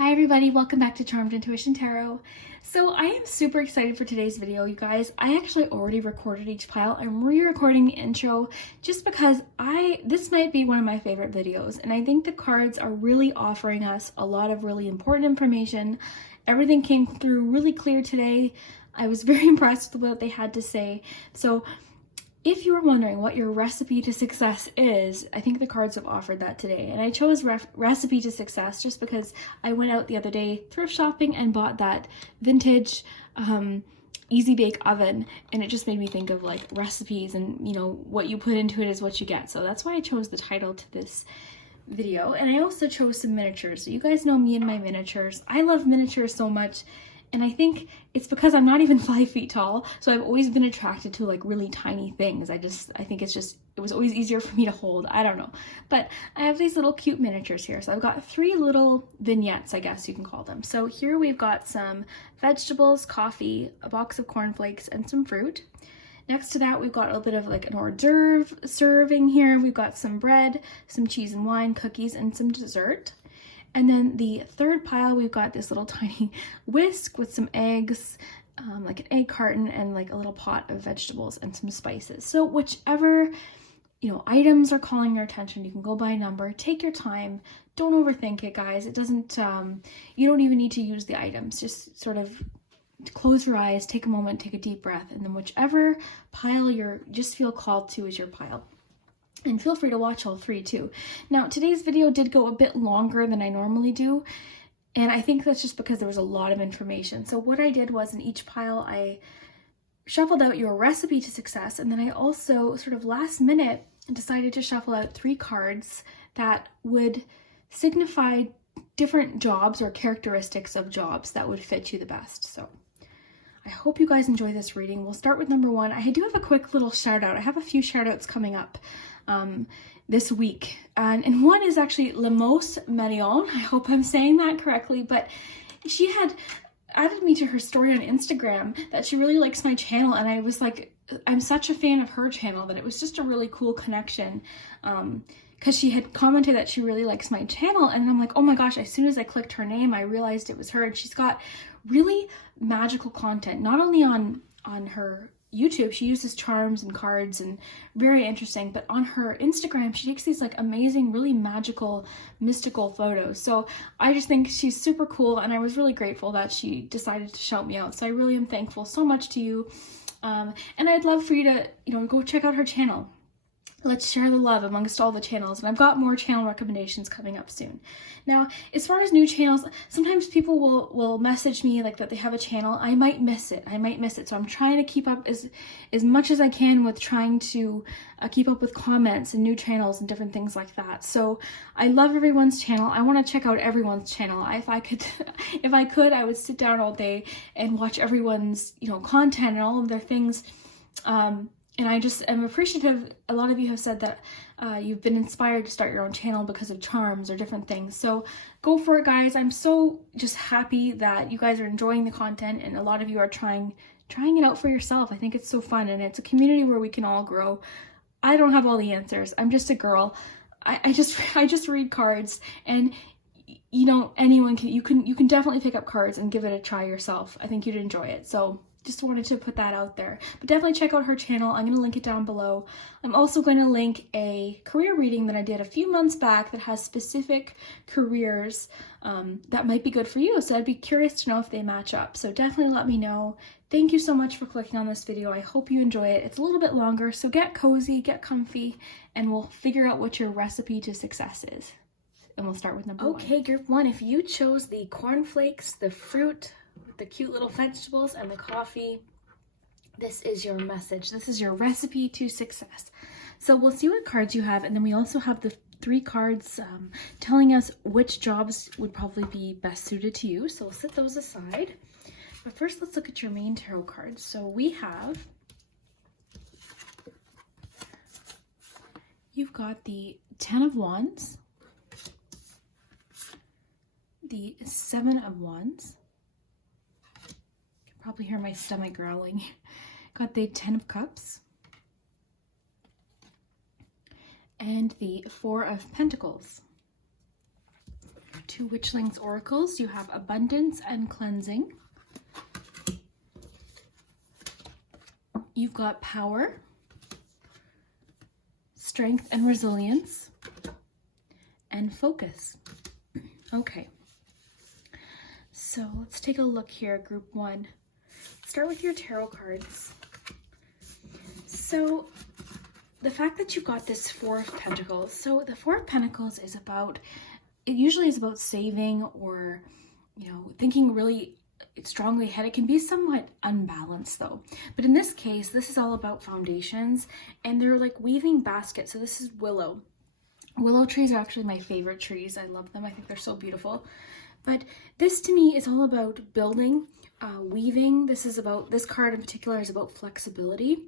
Hi everybody, welcome back to Charmed Intuition Tarot. So I am super excited for today's video, you guys. I actually already recorded each pile. I'm re-recording the intro just because this might be one of my favorite videos, and I think the cards are really offering us a lot of really important information. Everything came through really clear today. I was very impressed with what they had to say. So if you were wondering what your recipe to success is, I think the cards have offered that today. And I chose recipe to success just because I went out the other day thrift shopping and bought that vintage easy bake oven, and it just made me think of like recipes, and you know, what you put into it is what you get. So that's why I chose the title to this video. And I also chose some miniatures. So you guys know me and my miniatures. I love miniatures so much. And I think it's because I'm not even 5 feet tall, so I've always been attracted to like really tiny things. I think it was always easier for me to hold. I don't know. But I have these little cute miniatures here. So I've got 3 little vignettes, I guess you can call them. So here we've got some vegetables, coffee, a box of cornflakes, and some fruit. Next to that, we've got a little bit of like an hors d'oeuvre serving here. We've got some bread, some cheese and wine, cookies, and some dessert. And then the third pile, we've got this little tiny whisk with some eggs, like an egg carton, and like a little pot of vegetables and some spices. So whichever, items are calling your attention, you can go by a number. Take your time. Don't overthink it, guys. It doesn't, you don't even need to use the items. Just sort of close your eyes, take a moment, take a deep breath, and then whichever pile you just feel called to is your pile. And feel free to watch all 3 too. Now, today's video did go a bit longer than I normally do, and I think that's just because there was a lot of information. So what I did was, in each pile, I shuffled out your recipe to success, and then I also, sort of last minute, decided to shuffle out 3 cards that would signify different jobs or characteristics of jobs that would fit you the best. So I hope you guys enjoy this reading. We'll start with number 1. I do have a quick little shout out. I have a few shout outs coming up this week, and one is actually Lemos Marion. I hope I'm saying that correctly, but she had added me to her story on Instagram that she really likes my channel, and I was like, I'm such a fan of her channel that it was just a really cool connection, because she had commented that she really likes my channel, and I'm like, oh my gosh, as soon as I clicked her name, I realized it was her. And she's got really magical content, not only on her YouTube. She uses charms and cards and very interesting, but on her Instagram she takes these like amazing, really magical, mystical photos. So I just think she's super cool, and I was really grateful that she decided to shout me out. So I really am thankful so much to you, and I'd love for you to go check out her channel. Let's share the love amongst all the channels, and I've got more channel recommendations coming up soon. Now, as far as new channels, sometimes people will message me like that they have a channel. I might miss it. So I'm trying to keep up as much as I can with trying to keep up with comments and new channels and different things like that. So I love everyone's channel. I want to check out everyone's channel. If I could, I would sit down all day and watch everyone's content and all of their things. And I just am appreciative. A lot of you have said that you've been inspired to start your own channel because of charms or different things. So go for it, guys. I'm so just happy that you guys are enjoying the content, and a lot of you are trying it out for yourself. I think it's so fun, and it's a community where we can all grow. I don't have all the answers. I'm just a girl. I just read cards, and anyone can. You can definitely pick up cards and give it a try yourself. I think you'd enjoy it. So just wanted to put that out there. But definitely check out her channel. I'm going to link it down below. I'm also going to link a career reading that I did a few months back that has specific careers that might be good for you. So I'd be curious to know if they match up. So definitely let me know. Thank you so much for clicking on this video. I hope you enjoy it. It's a little bit longer, so get cozy, get comfy, and we'll figure out what your recipe to success is. And we'll start with number 1. Okay, group 1, if you chose the cornflakes, the fruit, the cute little vegetables, and the coffee, this is your message. This is your recipe to success. So we'll see what cards you have, and then we also have the 3 cards telling us which jobs would probably be best suited to you. So we'll set those aside. But first, let's look at your main tarot cards. So you've got the 10 of Wands, the 7 of Wands. Probably hear my stomach growling. Got the 10 of Cups and the 4 of Pentacles. 2 Witchlings oracles. You have Abundance and Cleansing. You've got Power, Strength and Resilience, and Focus. Okay, so let's take a look here, group 1. Start with your tarot cards. So the fact that you've got this 4 of Pentacles, so the 4 of Pentacles is about, it usually is about saving or, you know, thinking really strongly ahead. It can be somewhat unbalanced though. But in this case, this is all about foundations, and they're like weaving baskets. So this is willow. Willow trees are actually my favorite trees. I love them. I think they're so beautiful. But this to me is all about building, weaving. This card in particular is about flexibility.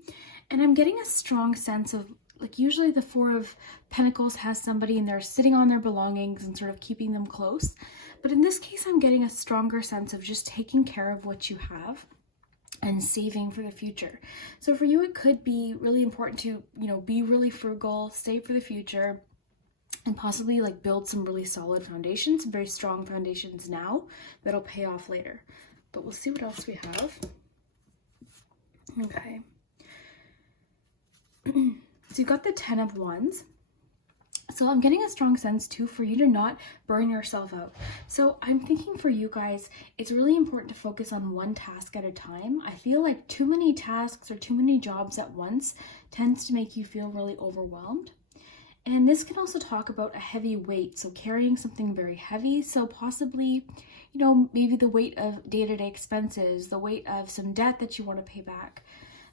And I'm getting a strong sense of, like, usually the 4 of Pentacles has somebody and they're sitting on their belongings and sort of keeping them close. But in this case, I'm getting a stronger sense of just taking care of what you have and saving for the future. So for you, it could be really important to, you know, be really frugal, save for the future, and possibly like build some really solid foundations, very strong foundations now that'll pay off later. But we'll see what else we have. Okay. So you've got the 10 of Wands. So I'm getting a strong sense too for you to not burn yourself out. So I'm thinking for you guys, it's really important to focus on one task at a time. I feel like too many tasks or too many jobs at once tends to make you feel really overwhelmed. And this can also talk about a heavy weight, so carrying something very heavy. So possibly, you know, maybe the weight of day-to-day expenses, the weight of some debt that you want to pay back,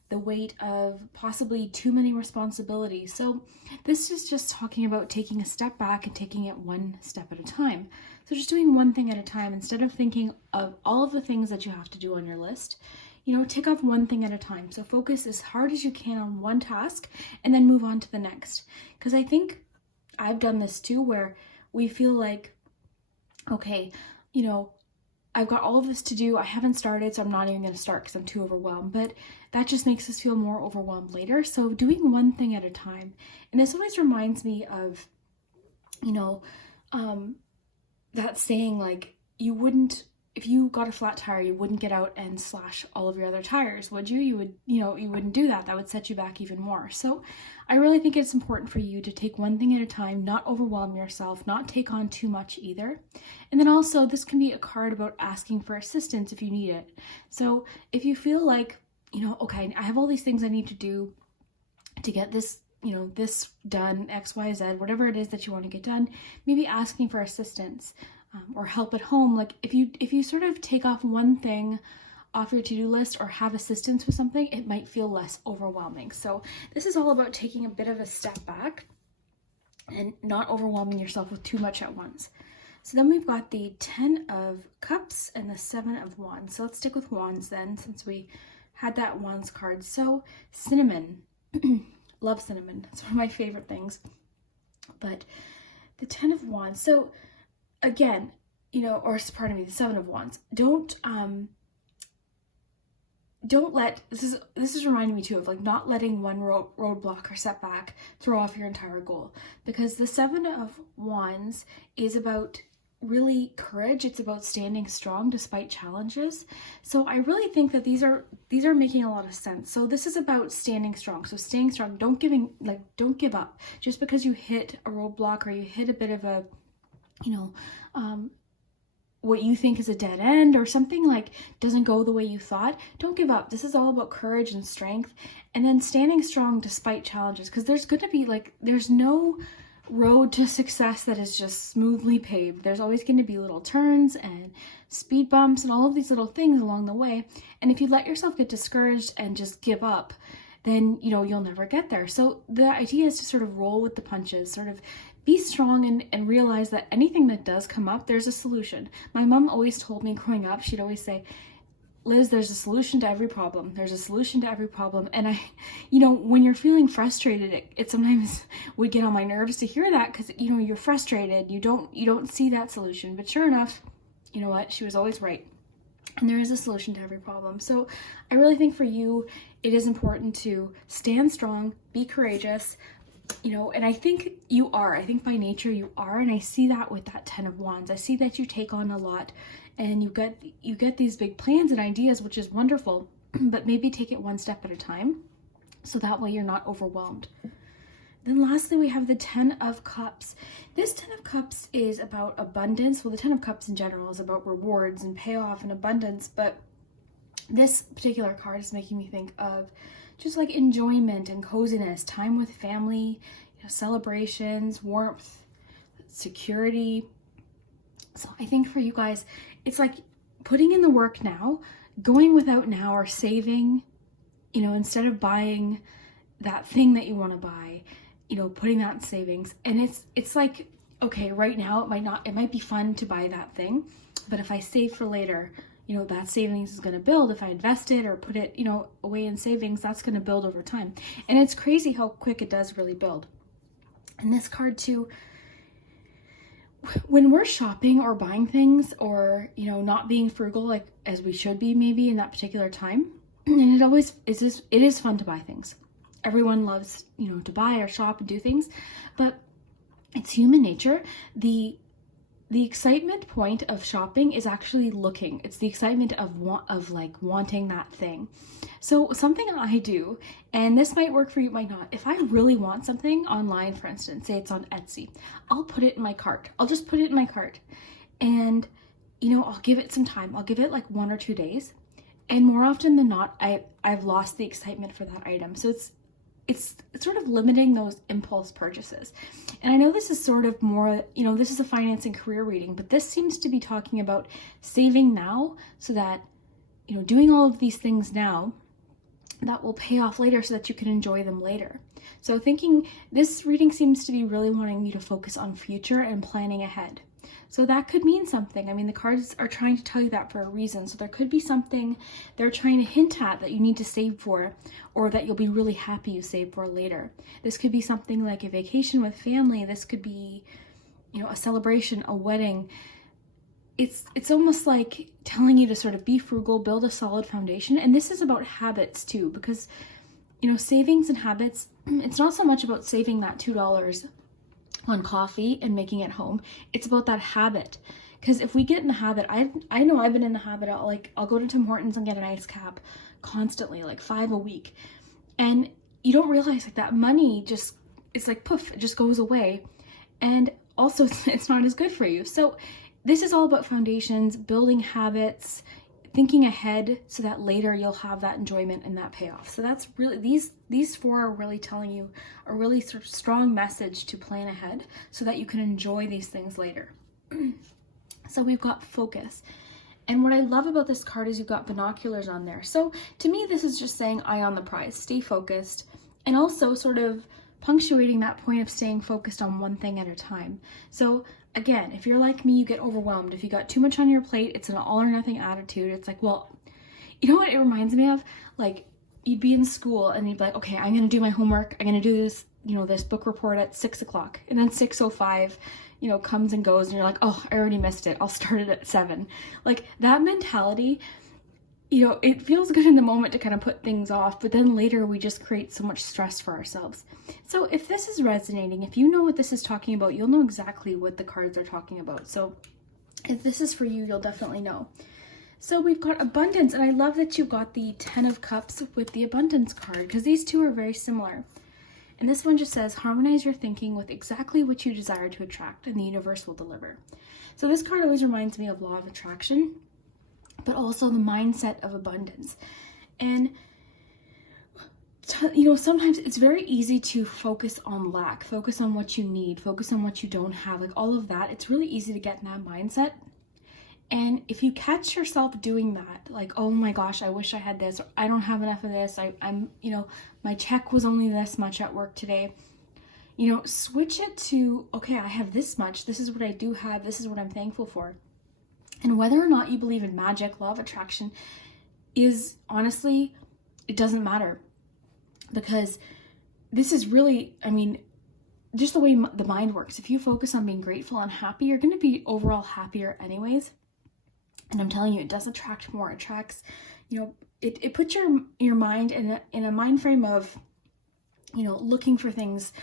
the weight of possibly too many responsibilities. So this is just talking about taking a step back and taking it one step at a time. So just doing one thing at a time instead of thinking of all of the things that you have to do on your list. You know, tick off one thing at a time. So focus as hard as you can on one task and then move on to the next. Because I think I've done this too, where we feel like, okay, you know, I've got all of this to do. I haven't started, so I'm not even going to start because I'm too overwhelmed. But that just makes us feel more overwhelmed later. So doing one thing at a time. And this always reminds me of, you know, that saying, like, you wouldn't, if you got a flat tire, you wouldn't get out and slash all of your other tires, would you? You would, you know, you wouldn't do that. That would set you back even more. So I really think it's important for you to take one thing at a time, not overwhelm yourself, not take on too much either. And then also, this can be a card about asking for assistance if you need it. So if you feel like, you know, okay, I have all these things I need to do to get this, you know, this done, X, Y, Z, whatever it is that you want to get done, maybe asking for assistance. Or help at home. Like if you sort of take off one thing off your to-do list or have assistance with something, it might feel less overwhelming. So this is all about taking a bit of a step back and not overwhelming yourself with too much at once. So then we've got the 10 of Cups and the 7 of Wands. So let's stick with Wands then, since we had that Wands card. So cinnamon. Love cinnamon. It's one of my favorite things. But the 10 of Wands. So again, you know, or pardon me, the 7 of Wands. Don't let, this is reminding me too of like not letting one roadblock or setback throw off your entire goal, because the 7 of Wands is about really courage. It's about standing strong despite challenges. So I really think that these are making a lot of sense. So this is about standing strong. So staying strong, don't give up just because you hit a roadblock or you hit a bit of a, you know, what you think is a dead end or something like doesn't go the way you thought. Don't give up. This is all about courage and strength, and then standing strong despite challenges, because there's going to be like, there's no road to success that is just smoothly paved. There's always going to be little turns and speed bumps and all of these little things along the way. And if you let yourself get discouraged and just give up, then, you know, you'll never get there. So the idea is to sort of roll with the punches, sort of be strong and realize that anything that does come up, there's a solution. My mom always told me growing up, she'd always say, Liz, there's a solution to every problem. There's a solution to every problem. And I, you know, when you're feeling frustrated, it sometimes would get on my nerves to hear that, because, you know, you're frustrated. You don't see that solution. But sure enough, you know what? She was always right. And there is a solution to every problem. So I really think for you, it is important to stand strong, be courageous, you know, and I think you are. I think by nature you are, and I see that with that 10 of Wands. I see that you take on a lot, and you get these big plans and ideas, which is wonderful, but maybe take it one step at a time, so that way you're not overwhelmed. Then lastly, we have the 10 of Cups. This 10 of Cups is about abundance. Well, the 10 of Cups in general is about rewards and payoff and abundance, but this particular card is making me think of just like enjoyment and coziness, time with family, you know, celebrations, warmth, security. So I think for you guys, it's like putting in the work now, going without now, or saving, you know, instead of buying that thing that you want to buy, you know, putting that in savings. And it's like, okay, right now it might be fun to buy that thing, but if I save for later, you know, that savings is going to build. If I invest it or put it, you know, away in savings, that's going to build over time. And it's crazy how quick it does really build. And this card too, when we're shopping or buying things, or, you know, not being frugal like as we should be maybe in that particular time, and it is fun to buy things. Everyone loves, you know, to buy or shop and do things, but it's human nature. The excitement point of shopping is actually looking. It's the excitement of like wanting that thing. So something I do, and this might work for you, might not. If I really want something online, for instance, say it's on Etsy, I'll put it in my cart. I'll just put it in my cart, and, you know, I'll give it some time. I'll give it like 1 or 2 days, and more often than not, I've lost the excitement for that item. So it's sort of limiting those impulse purchases. And I know this is sort of more, you know, this is a finance and career reading, but this seems to be talking about saving now, so that, you know, doing all of these things now that will pay off later, so that you can enjoy them later. So this reading seems to be really wanting you to focus on future and planning ahead. So that could mean something. I mean, the cards are trying to tell you that for a reason. So there could be something they're trying to hint at that you need to save for, or that you'll be really happy you save for later. This could be something like a vacation with family. This could be, you know, a celebration, a wedding. It's almost like telling you to sort of be frugal, build a solid foundation. And this is about habits too, because, you know, savings and habits, it's not so much about saving that $2 on coffee and making it home. It's about that habit. Because if we get in the habit, I know I've been in the habit, I'll go to Tim Hortons and get an ice cap constantly, like 5 a week. And you don't realize like that money just, it's like poof, it just goes away. And also it's not as good for you. So this is all about foundations, building habits, thinking ahead, so that later you'll have that enjoyment and that payoff. So that's really, these 4 are really telling you a really sort of strong message to plan ahead, so that you can enjoy these things later. So we've got focus. And what I love about this card is you've got binoculars on there. So to me, this is just saying eye on the prize, stay focused, and also sort of punctuating that point of staying focused on one thing at a time. So again, if you're like me, you get overwhelmed. If you got too much on your plate, it's an all or nothing attitude. It's like, well, you know what it reminds me of? Like, you'd be in school and you'd be like, okay, I'm going to do my homework. I'm going to do this, you know, this book report at 6 o'clock. And then 6:05, you know, comes and goes and you're like, oh, I already missed it. I'll start it at 7. Like that mentality, you know, it feels good in the moment to kind of put things off, but then later we just create so much stress for ourselves. So if this is resonating, if you know what this is talking about, you'll know exactly what the cards are talking about. So if this is for you, you'll definitely know. So we've got abundance, and I love that you've got the 10 of Cups with the abundance card, because these two are very similar. And this one just says, harmonize your thinking with exactly what you desire to attract, and the universe will deliver. So this card always reminds me of law of attraction, but also the mindset of abundance. And, you know, sometimes it's very easy to focus on lack, focus on what you need, focus on what you don't have, like all of that. It's really easy to get in that mindset. And if you catch yourself doing that, like, oh my gosh, I wish I had this, or I don't have enough of this, I'm, you know, my check was only this much at work today, you know, switch it to, okay, I have this much, this is what I do have, this is what I'm thankful for. And whether or not you believe in magic, law of attraction, is honestly, it doesn't matter. Because this is really, I mean, just the way the mind works. If you focus on being grateful and happy, you're going to be overall happier anyways. And I'm telling you, it does attract more. It attracts, you know, it puts your mind in a mind frame of, you know, looking for things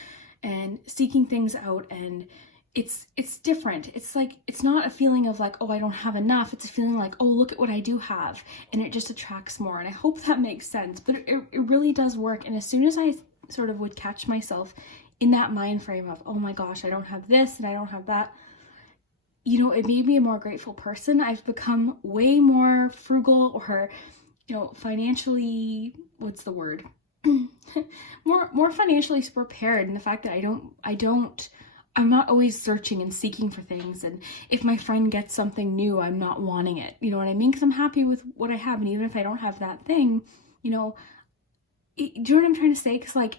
and seeking things out, and it's different. It's like, it's not a feeling of like, oh, I don't have enough. It's a feeling like, oh, look at what I do have, and it just attracts more. And I hope that makes sense, but it really does work. And as soon as I sort of would catch myself in that mind frame of, oh my gosh, I don't have this and I don't have that, you know, it made me a more grateful person. I've become way more frugal, or, you know, financially, what's the word? more financially prepared, in the fact that I'm not always searching and seeking for things. And if my friend gets something new, I'm not wanting it. You know what I mean? Because I'm happy with what I have. And even if I don't have that thing, you know, do you know what I'm trying to say? Because like,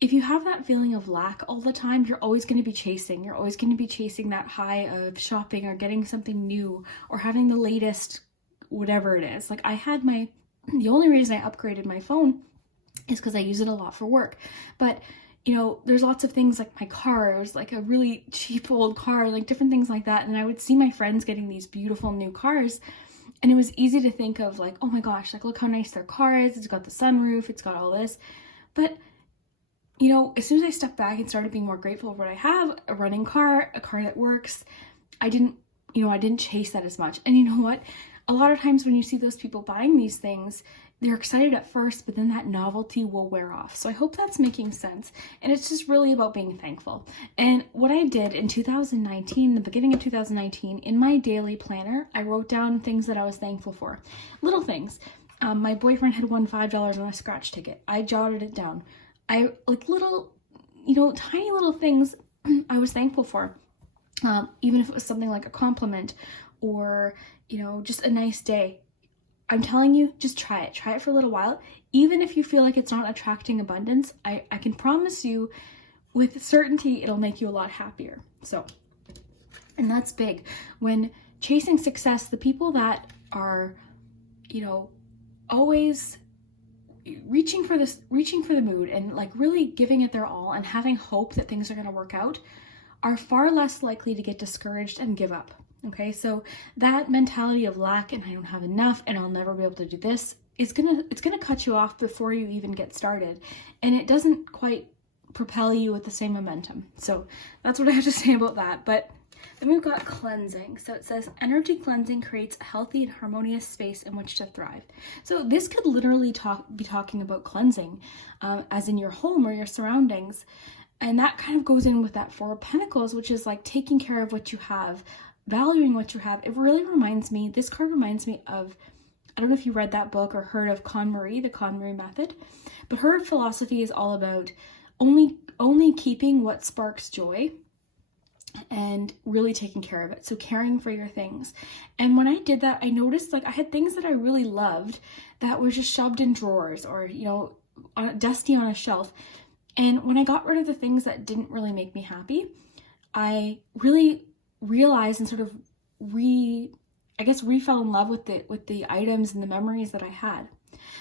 if you have that feeling of lack all the time, you're always going to be chasing. You're always going to be chasing that high of shopping or getting something new or having the latest, whatever it is. Like the only reason I upgraded my phone is because I use it a lot for work. But you know, there's lots of things like my cars, like a really cheap old car, like different things like that. And I would see my friends getting these beautiful new cars, and it was easy to think of like, oh my gosh, like look how nice their car is. It's got the sunroof, it's got all this. But you know, as soon as I stepped back and started being more grateful for what I have, a running car, a car that works, I didn't chase that as much. And you know what? A lot of times when you see those people buying these things, they're excited at first, but then that novelty will wear off. So I hope that's making sense. And it's just really about being thankful. And what I did in 2019, the beginning of 2019, in my daily planner, I wrote down things that I was thankful for. Little things. My boyfriend had won $5 on a scratch ticket. I jotted it down. I like little, you know, tiny little things I was thankful for. Even if it was something like a compliment or, you know, just a nice day. I'm telling you, just try it. Try it for a little while. Even if you feel like it's not attracting abundance, I can promise you with certainty it'll make you a lot happier. So, and that's big. When chasing success, the people that are, you know, always reaching for the mood and like really giving it their all and having hope that things are going to work out are far less likely to get discouraged and give up. Okay, so that mentality of lack and I don't have enough and I'll never be able to do this is it's gonna cut you off before you even get started, and it doesn't quite propel you with the same momentum. So that's what I have to say about that. But then we've got cleansing. So it says energy cleansing creates a healthy and harmonious space in which to thrive. So this could literally be talking about cleansing, as in your home or your surroundings. And that kind of goes in with that Four of Pentacles, which is like taking care of what you have, valuing what you have. It really reminds me, this card reminds me of, I don't know if you read that book or heard of KonMari, the KonMari method, but her philosophy is all about only keeping what sparks joy and really taking care of it. So caring for your things. And when I did that, I noticed like I had things that I really loved that were just shoved in drawers or, you know, dusty on a shelf. And when I got rid of the things that didn't really make me happy, I really realized and sort of fell in love with the items and the memories that I had.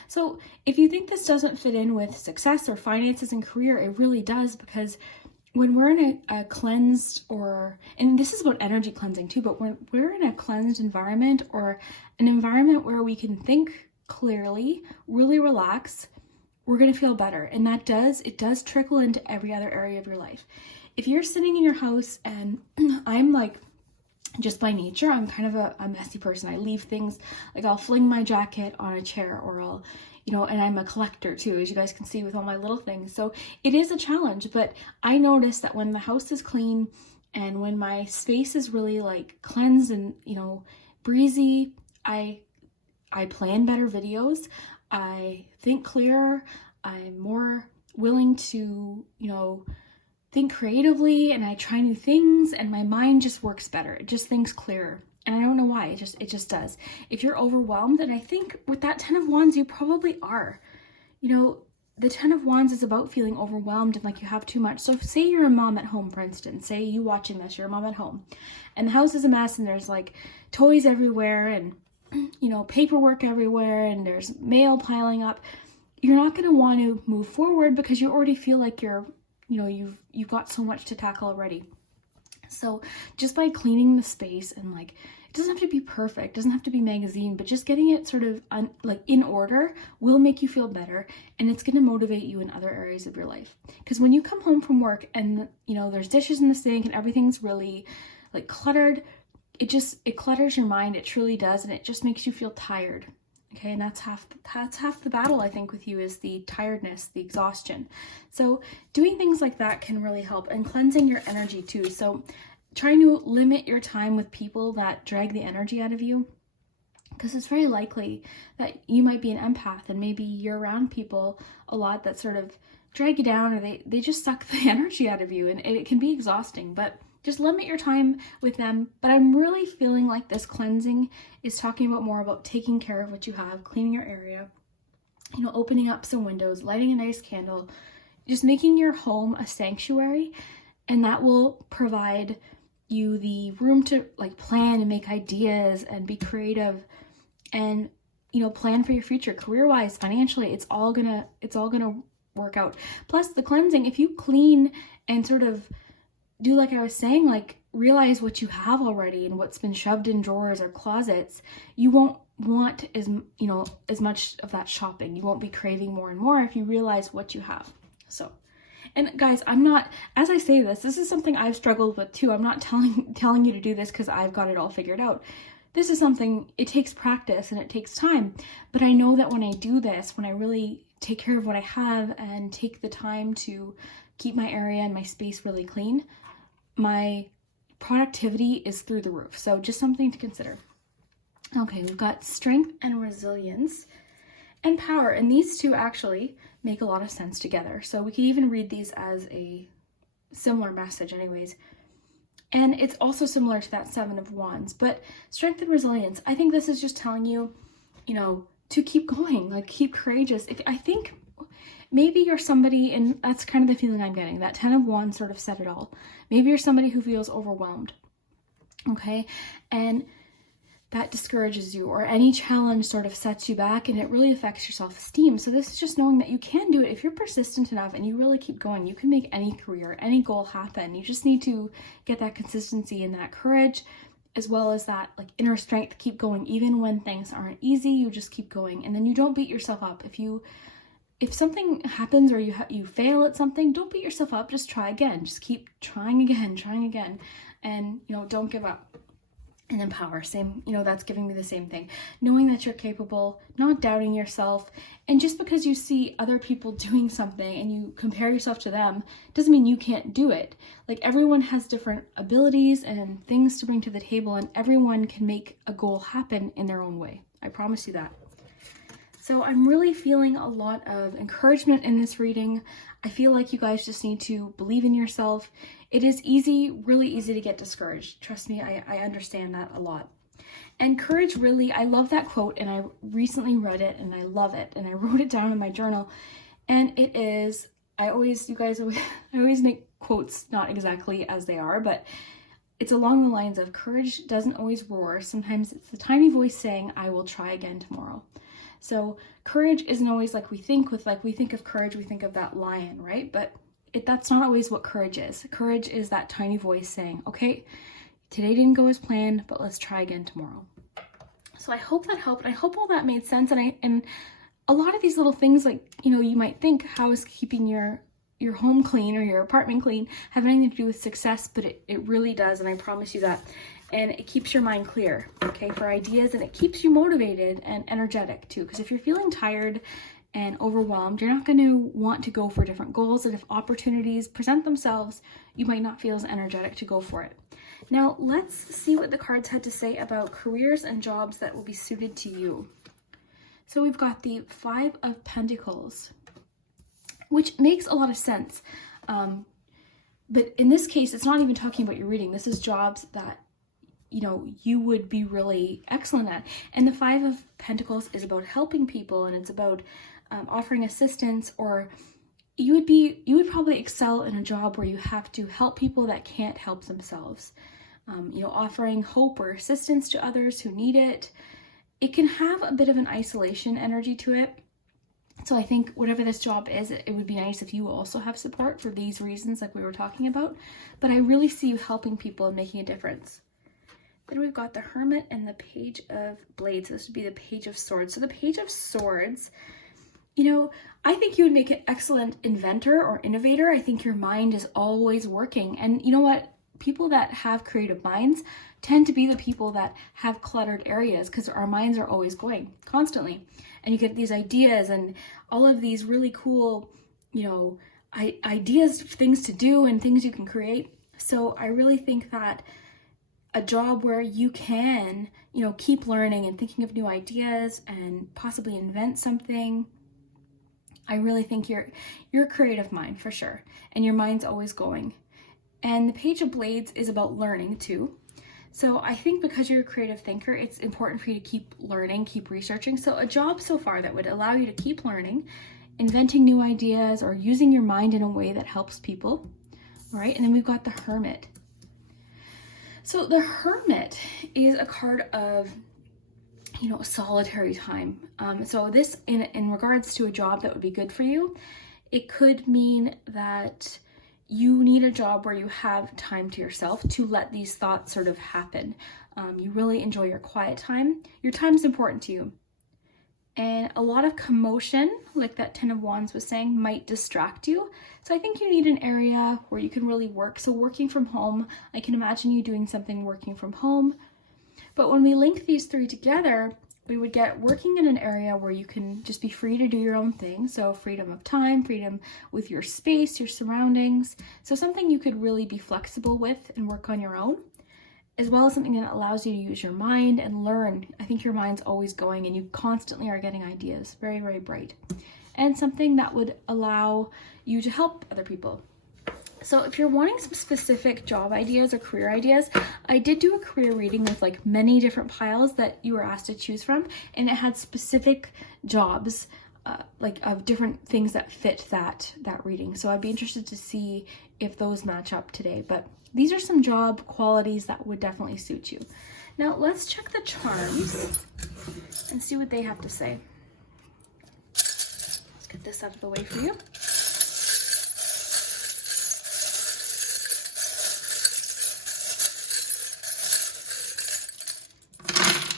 So if you think this doesn't fit in with success or finances and career, it really does, because when we're in a cleansed, and this is about energy cleansing too, but when we're in a cleansed environment or an environment where we can think clearly, really relax, we're going to feel better. And it does trickle into every other area of your life. If you're sitting in your house, and I'm like, just by nature, I'm kind of a messy person. I leave things, like I'll fling my jacket on a chair, or I'll, you know, and I'm a collector too, as you guys can see with all my little things. So it is a challenge, but I notice that when the house is clean and when my space is really like cleansed and, you know, breezy, I plan better videos. I think clearer. I'm more willing to, you know, think creatively, and I try new things, and my mind just works better. It just thinks clearer. And I don't know why, it just does. If you're overwhelmed, and I think with that 10 of Wands, you probably are. You know, the 10 of Wands is about feeling overwhelmed and like you have too much. So say you're a mom at home, for instance. Say you watching this, you're a mom at home, and the house is a mess, and there's like toys everywhere, and, you know, paperwork everywhere, and there's mail piling up. You're not going to want to move forward because you already feel like you've got so much to tackle already. So just by cleaning the space and like it doesn't have to be perfect, doesn't have to be magazine, but just getting it sort of like in order will make you feel better, and it's going to motivate you in other areas of your life. Because when you come home from work and, you know, there's dishes in the sink and everything's really like cluttered, it clutters your mind. It truly does, and it just makes you feel tired. Okay, and that's half the battle, I think, with you, is the tiredness, the exhaustion. So doing things like that can really help, and cleansing your energy too. So trying to limit your time with people that drag the energy out of you, because it's very likely that you might be an empath and maybe you're around people a lot that sort of drag you down, or they just suck the energy out of you, and it can be exhausting. But just limit your time with them. But I'm really feeling like this cleansing is talking about more about taking care of what you have, cleaning your area, you know, opening up some windows, lighting a nice candle, just making your home a sanctuary, and that will provide you the room to like plan and make ideas and be creative and, you know, plan for your future career-wise, financially. It's all gonna work out. Plus the cleansing, if you clean and sort of do like I was saying, like realize what you have already and what's been shoved in drawers or closets, you won't want as much of that shopping. You won't be craving more and more if you realize what you have. So, and guys, I'm not, as I say this is something I've struggled with too. I'm not telling you to do this because I've got it all figured out. This is something, it takes practice and it takes time. But I know that when I do this, when I really take care of what I have and take the time to keep my area and my space really clean, my productivity is through the roof. So just something to consider. Okay, we've got strength and resilience and power, and these two actually make a lot of sense together. So we can even read these as a similar message anyways. And it's also similar to that 7 of Wands, but strength and resilience, I think this is just telling you, you know, to keep going, like keep courageous. I think maybe you're somebody, and that's kind of the feeling I'm getting, that 10 of Wands sort of said it all. Maybe you're somebody who feels overwhelmed, okay? And that discourages you, or any challenge sort of sets you back, and it really affects your self-esteem. So this is just knowing that you can do it. If you're persistent enough and you really keep going, you can make any career, any goal happen. You just need to get that consistency and that courage, as well as that like inner strength, keep going. Even when things aren't easy, you just keep going. And then you don't beat yourself up. If something happens or you fail at something, don't beat yourself up. Just try again. Just keep trying again. And, you know, don't give up. And then power, same, you know, that's giving me the same thing. Knowing that you're capable, not doubting yourself. And just because you see other people doing something and you compare yourself to them, doesn't mean you can't do it. Like everyone has different abilities and things to bring to the table, and everyone can make a goal happen in their own way. I promise you that. So I'm really feeling a lot of encouragement in this reading. I feel like you guys just need to believe in yourself. It is easy, really easy to get discouraged. Trust me, I understand that a lot. And courage, really, I love that quote, and I recently read it and I love it, and I wrote it down in my journal. And it is, I always make quotes not exactly as they are, but it's along the lines of courage doesn't always roar. Sometimes it's the tiny voice saying, I will try again tomorrow. So courage isn't always like we think. We think of courage, we think of that lion, right? But that's not always what courage is. Courage is that tiny voice saying, okay, today didn't go as planned, but let's try again tomorrow. So I hope that helped. I hope all that made sense. And a lot of these little things, like, you know, you might think, how is keeping your home clean or your apartment clean have anything to do with success? But it really does, and I promise you that. And it keeps your mind clear, okay, for ideas, and it keeps you motivated and energetic too. Because if you're feeling tired and overwhelmed, you're not going to want to go for different goals. And if opportunities present themselves, you might not feel as energetic to go for it. Now, let's see what the cards had to say about careers and jobs that will be suited to you. So we've got the 5 of Pentacles, which makes a lot of sense. But in this case, it's not even talking about your reading. This is jobs that, you know, you would be really excellent at. And the 5 of Pentacles is about helping people, and it's about offering assistance, or you would probably excel in a job where you have to help people that can't help themselves. You know, offering hope or assistance to others who need it. It can have a bit of an isolation energy to it. So I think whatever this job is, it would be nice if you also have support for these reasons like we were talking about. But I really see you helping people and making a difference. Then we've got the Hermit and the Page of Blades. This would be the Page of Swords. So the Page of Swords, you know, I think you would make an excellent inventor or innovator. I think your mind is always working. And you know what? People that have creative minds tend to be the people that have cluttered areas, because our minds are always going constantly. And you get these ideas and all of these really cool, you know, ideas, things to do and things you can create. So I really think that a job where you can, you know, keep learning and thinking of new ideas and possibly invent something, I really think you're a creative mind for sure. And your mind's always going. And the Page of Blades is about learning too. So I think because you're a creative thinker, it's important for you to keep learning, keep researching. So a job so far that would allow you to keep learning, inventing new ideas, or using your mind in a way that helps people, right? And then we've got the Hermit. So the Hermit is a card of, you know, solitary time. So this, in regards to a job that would be good for you, it could mean that you need a job where you have time to yourself to let these thoughts sort of happen. You really enjoy your quiet time. Your time is important to you. And a lot of commotion, like that Ten of Wands was saying, might distract you. So I think you need an area where you can really work. So working from home, I can imagine you doing something working from home. But when we link these three together, we would get working in an area where you can just be free to do your own thing. So freedom of time, freedom with your space, your surroundings. So something you could really be flexible with and work on your own, as well as something that allows you to use your mind and learn. I think your mind's always going and you constantly are getting ideas. Very, very bright. And something that would allow you to help other people. So if you're wanting some specific job ideas or career ideas, I did do a career reading with like many different piles that you were asked to choose from, and it had specific jobs like of different things that fit that reading. So I'd be interested to see if those match up today, but these are some job qualities that would definitely suit you. Now let's check the charms and see what they have to say. Let's get this out of the way for you.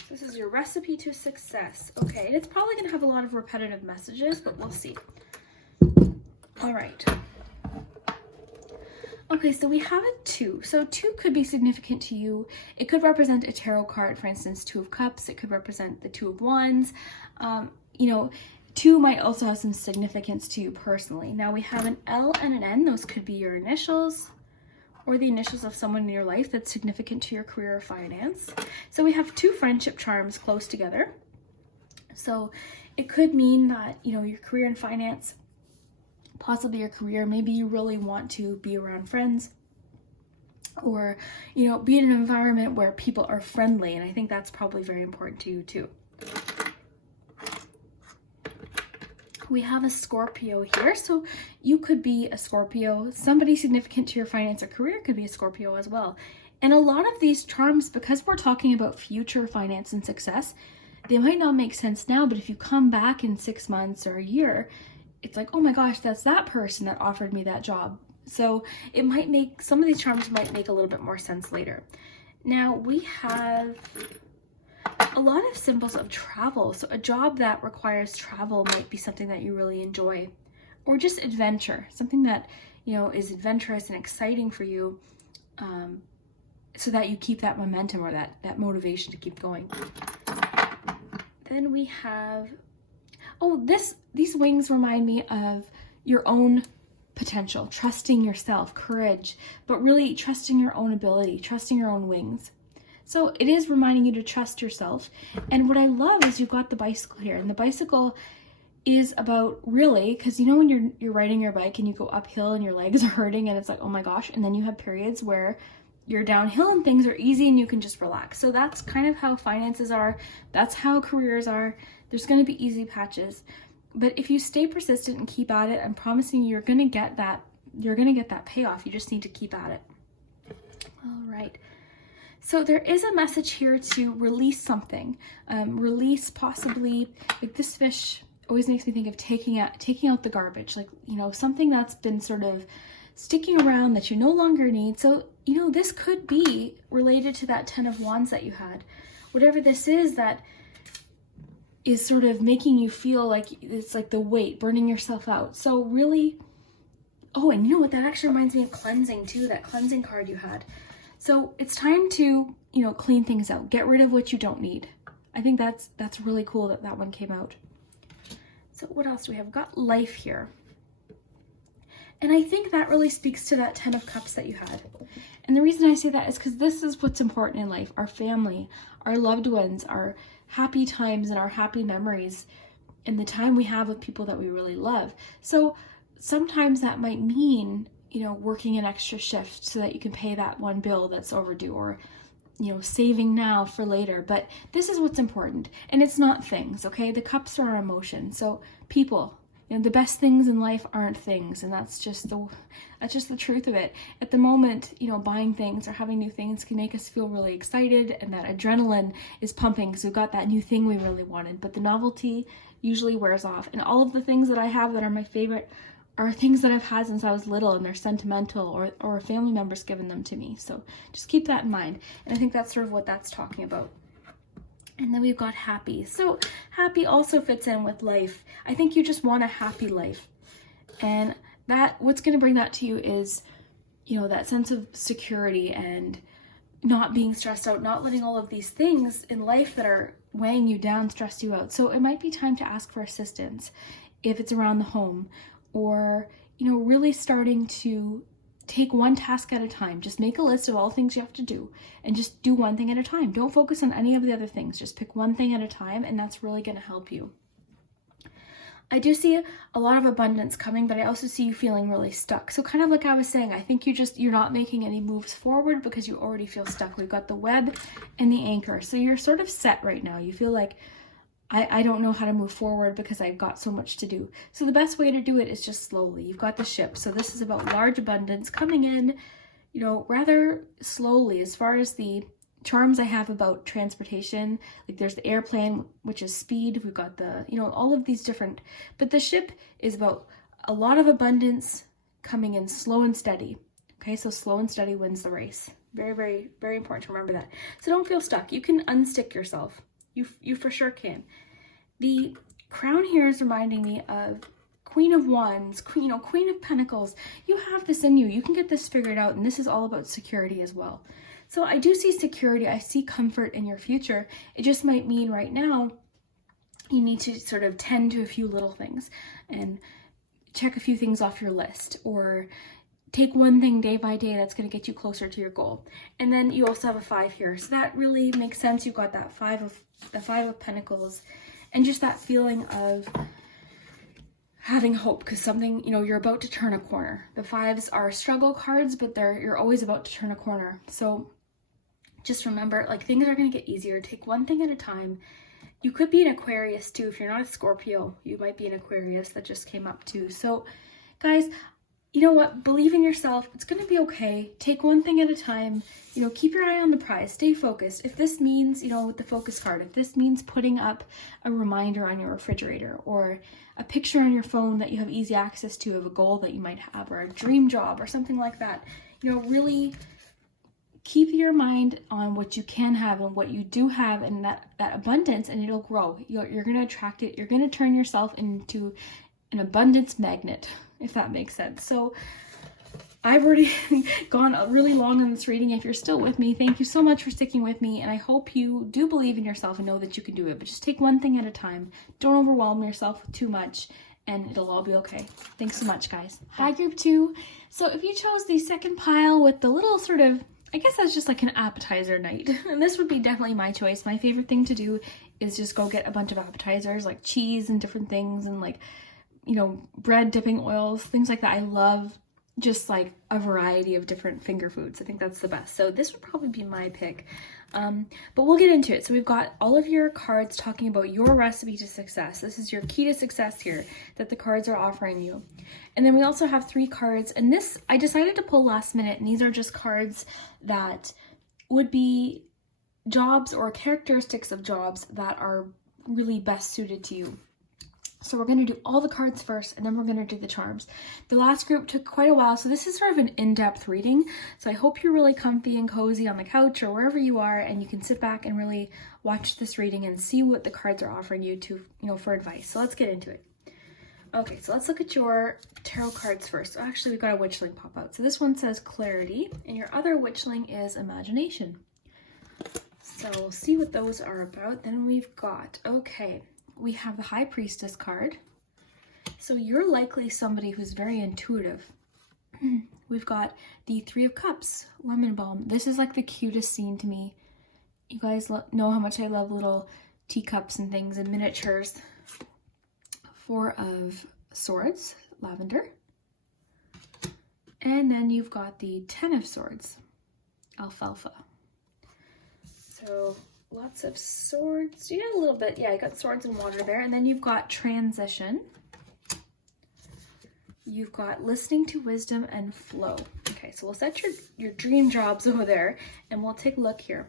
This is your recipe to success. Okay, and it's probably going to have a lot of repetitive messages, but we'll see. All right. Okay, so we have a 2. So 2 could be significant to you. It could represent a tarot card, for instance, 2 of Cups. It could represent the 2 of Wands. You know, 2 might also have some significance to you personally. Now we have an L and an N. Those could be your initials or the initials of someone in your life that's significant to your career or finance. So we have 2 friendship charms close together. So it could mean that, you know, your career and finance, possibly your career, maybe you really want to be around friends or, you know, be in an environment where people are friendly. And I think that's probably very important to you too. We have a Scorpio here. So you could be a Scorpio. Somebody significant to your finance or career could be a Scorpio as well. And a lot of these charms, because we're talking about future finance and success, they might not make sense now, but if you come back in 6 months or a year, it's like, oh my gosh, that's that person that offered me that job. So it might make, some of these charms might make a little bit more sense later. Now we have a lot of symbols of travel. So a job that requires travel might be something that you really enjoy, or just adventure, something that, you know, is adventurous and exciting for you, so that you keep that momentum or that motivation to keep going. Then we have, oh, these wings remind me of your own potential, trusting yourself, courage, but really trusting your own ability, trusting your own wings. So it is reminding you to trust yourself. And what I love is you've got the bicycle here, and the bicycle is about, really, because you know when you're riding your bike and you go uphill and your legs are hurting and it's like, oh my gosh, and then you have periods where you're downhill and things are easy and you can just relax. So that's kind of how finances are. That's how careers are. There's going to be easy patches. But if you stay persistent and keep at it, I'm promising you're going to get that payoff. You just need to keep at it. All right. So there is a message here to release something. Release possibly, like this fish always makes me think of taking out the garbage, like, you know, something that's been sort of sticking around that you no longer need. So you know, this could be related to that 10 of Wands that you had. Whatever this is that is sort of making you feel like it's like the weight, burning yourself out. So really, oh, and you know what? That actually reminds me of cleansing too, that cleansing card you had. So it's time to, you know, clean things out. Get rid of what you don't need. I think that's really cool that that one came out. So what else do we have? We've got life here. And I think that really speaks to that 10 of Cups that you had. And the reason I say that is because this is what's important in life. Our family, our loved ones, our happy times and our happy memories, and the time we have with people that we really love. So sometimes that might mean, you know, working an extra shift so that you can pay that one bill that's overdue, or, you know, saving now for later. But this is what's important. And it's not things, okay? The cups are our emotion. So people, you know, the best things in life aren't things, and that's just the truth of it. At the moment, you know, buying things or having new things can make us feel really excited, and that adrenaline is pumping because we've got that new thing we really wanted. But the novelty usually wears off. And all of the things that I have that are my favorite are things that I've had since I was little, and they're sentimental, or a family member's given them to me. So just keep that in mind. And I think that's sort of what that's talking about. And then we've got happy. So happy also fits in with life. I think you just want a happy life. And that, what's going to bring that to you is, you know, that sense of security and not being stressed out, not letting all of these things in life that are weighing you down stress you out. So it might be time to ask for assistance if it's around the home, or, you know, really starting to take one task at a time. Just make a list of all the things you have to do and just do one thing at a time. Don't focus on any of the other things. Just pick one thing at a time, and that's really going to help you. I do see a lot of abundance coming, but I also see you feeling really stuck. So kind of like I was saying, I think you're not making any moves forward because you already feel stuck. We've got the web and the anchor. So you're sort of set right now. You feel like, I don't know how to move forward because I've got so much to do. So the best way to do it is just slowly. You've got the ship. So this is about large abundance coming in, you know, rather slowly. As far as the charms I have about transportation, like there's the airplane, which is speed. We've got the, you know, all of these different, but the ship is about a lot of abundance coming in slow and steady. Okay, so slow and steady wins the race. Very, very, very important to remember that. So don't feel stuck. You can unstick yourself. You for sure can. The crown here is reminding me of Queen of Wands, Queen of Pentacles. You have this in you. You can get this figured out, and this is all about security as well. So I do see security. I see comfort in your future. It just might mean right now you need to sort of tend to a few little things and check a few things off your list, or take one thing day by day that's going to get you closer to your goal. And then you also have a 5 here. So that really makes sense. You've got that the 5 of Pentacles, and just that feeling of having hope because something, you know, you're about to turn a corner. The 5s are struggle cards, but you're always about to turn a corner. So just remember, like, things are going to get easier. Take one thing at a time. You could be an Aquarius too. If you're not a Scorpio, you might be an Aquarius. That just came up too. So guys, you know what? Believe in yourself. It's going to be okay. Take one thing at a time. You know, keep your eye on the prize. Stay focused. If this means, you know, with the focus card, if this means putting up a reminder on your refrigerator, or a picture on your phone that you have easy access to of a goal that you might have, or a dream job or something like that, you know, really keep your mind on what you can have and what you do have, and that abundance, and it'll grow. You're going to attract it. You're going to turn yourself into an abundance magnet, if that makes sense. So I've already gone really long on this reading. If you're still with me, thank you so much for sticking with me, and I hope you do believe in yourself and know that you can do it. But just take one thing at a time. Don't overwhelm yourself with too much, and it'll all be okay. Thanks so much, guys. Hi, group 2. So if you chose the second pile with the little sort of, I guess that's just like an appetizer night, and this would be definitely my choice. My favorite thing to do is just go get a bunch of appetizers, like cheese and different things, and like, you know, bread dipping oils, things like that. I love just like a variety of different finger foods. I think that's the best. So this would probably be my pick. But we'll get into it. So we've got all of your cards talking about your recipe to success. This is your key to success here that the cards are offering you. And then we also have 3 cards, and this I decided to pull last minute, and these are just cards that would be jobs or characteristics of jobs that are really best suited to you. So we're going to do all the cards first, and then we're going to do the charms. The last group took quite a while, so this is sort of an in-depth reading. So I hope you're really comfy and cozy on the couch or wherever you are, and you can sit back and really watch this reading and see what the cards are offering you to, for advice. So let's get into it. Okay, so let's look at your tarot cards first. Actually, we've got a witchling pop out. So this one says clarity, and your other witchling is imagination. So we'll see what those are about. Then we've got, okay, we have the High Priestess card. So you're likely somebody who's very intuitive. We've got the Three of Cups, lemon balm. This is like the cutest scene to me. You guys know how much I love little teacups and things and miniatures. Four of Swords, lavender. And then you've got the Ten of Swords, alfalfa. So lots of swords. You got a little bit, yeah, you got swords and water there. And then you've got transition. You've got listening to wisdom and flow. Okay, so we'll set your dream jobs over there and we'll take a look here.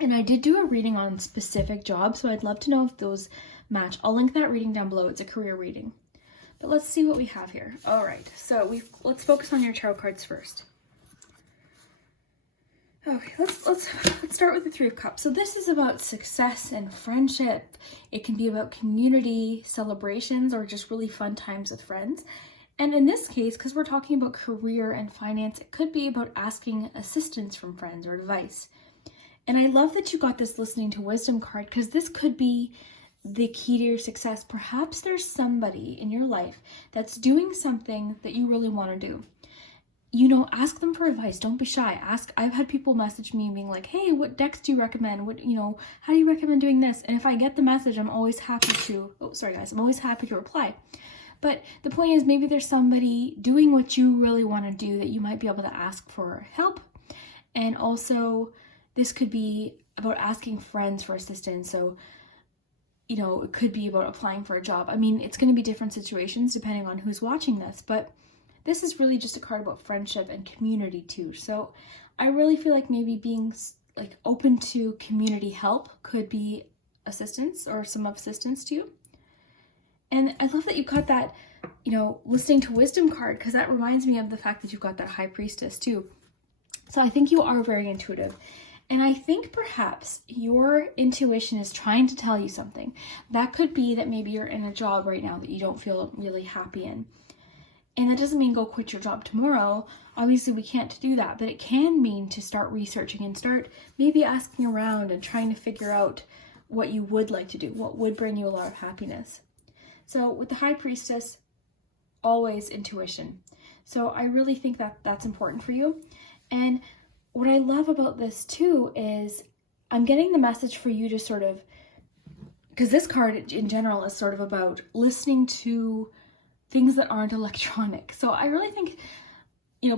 And I did do a reading on specific jobs, so I'd love to know if those match. I'll link that reading down below. It's a career reading. But let's see what we have here. All right, so let's focus on your tarot cards first. Okay, let's start with the Three of Cups. So this is about success and friendship. It can be about community, celebrations, or just really fun times with friends. And in this case, because we're talking about career and finance, it could be about asking assistance from friends or advice. And I love that you got this listening to wisdom card, because this could be the key to your success. Perhaps there's somebody in your life that's doing something that you really want to do. Ask them for advice. Don't be shy. I've had people message me being like, hey, what decks do you recommend? How do you recommend doing this? And if I get the message, I'm always happy to, I'm always happy to reply. But the point is, maybe there's somebody doing what you really want to do that you might be able to ask for help. And also, this could be about asking friends for assistance. So, it could be about applying for a job. I mean, it's going to be different situations depending on who's watching this, but this is really just a card about friendship and community too. So I really feel like maybe being open to community help could be assistance or some assistance to you. And I love that you got that, listening to wisdom card, because that reminds me of the fact that you've got that High Priestess too. So I think you are very intuitive. And I think perhaps your intuition is trying to tell you something. That could be that maybe you're in a job right now that you don't feel really happy in. And that doesn't mean go quit your job tomorrow. Obviously, we can't do that, but it can mean to start researching and start maybe asking around and trying to figure out what you would like to do, what would bring you a lot of happiness. So with the High Priestess, always intuition. So I really think that that's important for you. And what I love about this too is I'm getting the message for you to sort of, because this card in general is sort of about listening to things that aren't electronic. So I really think,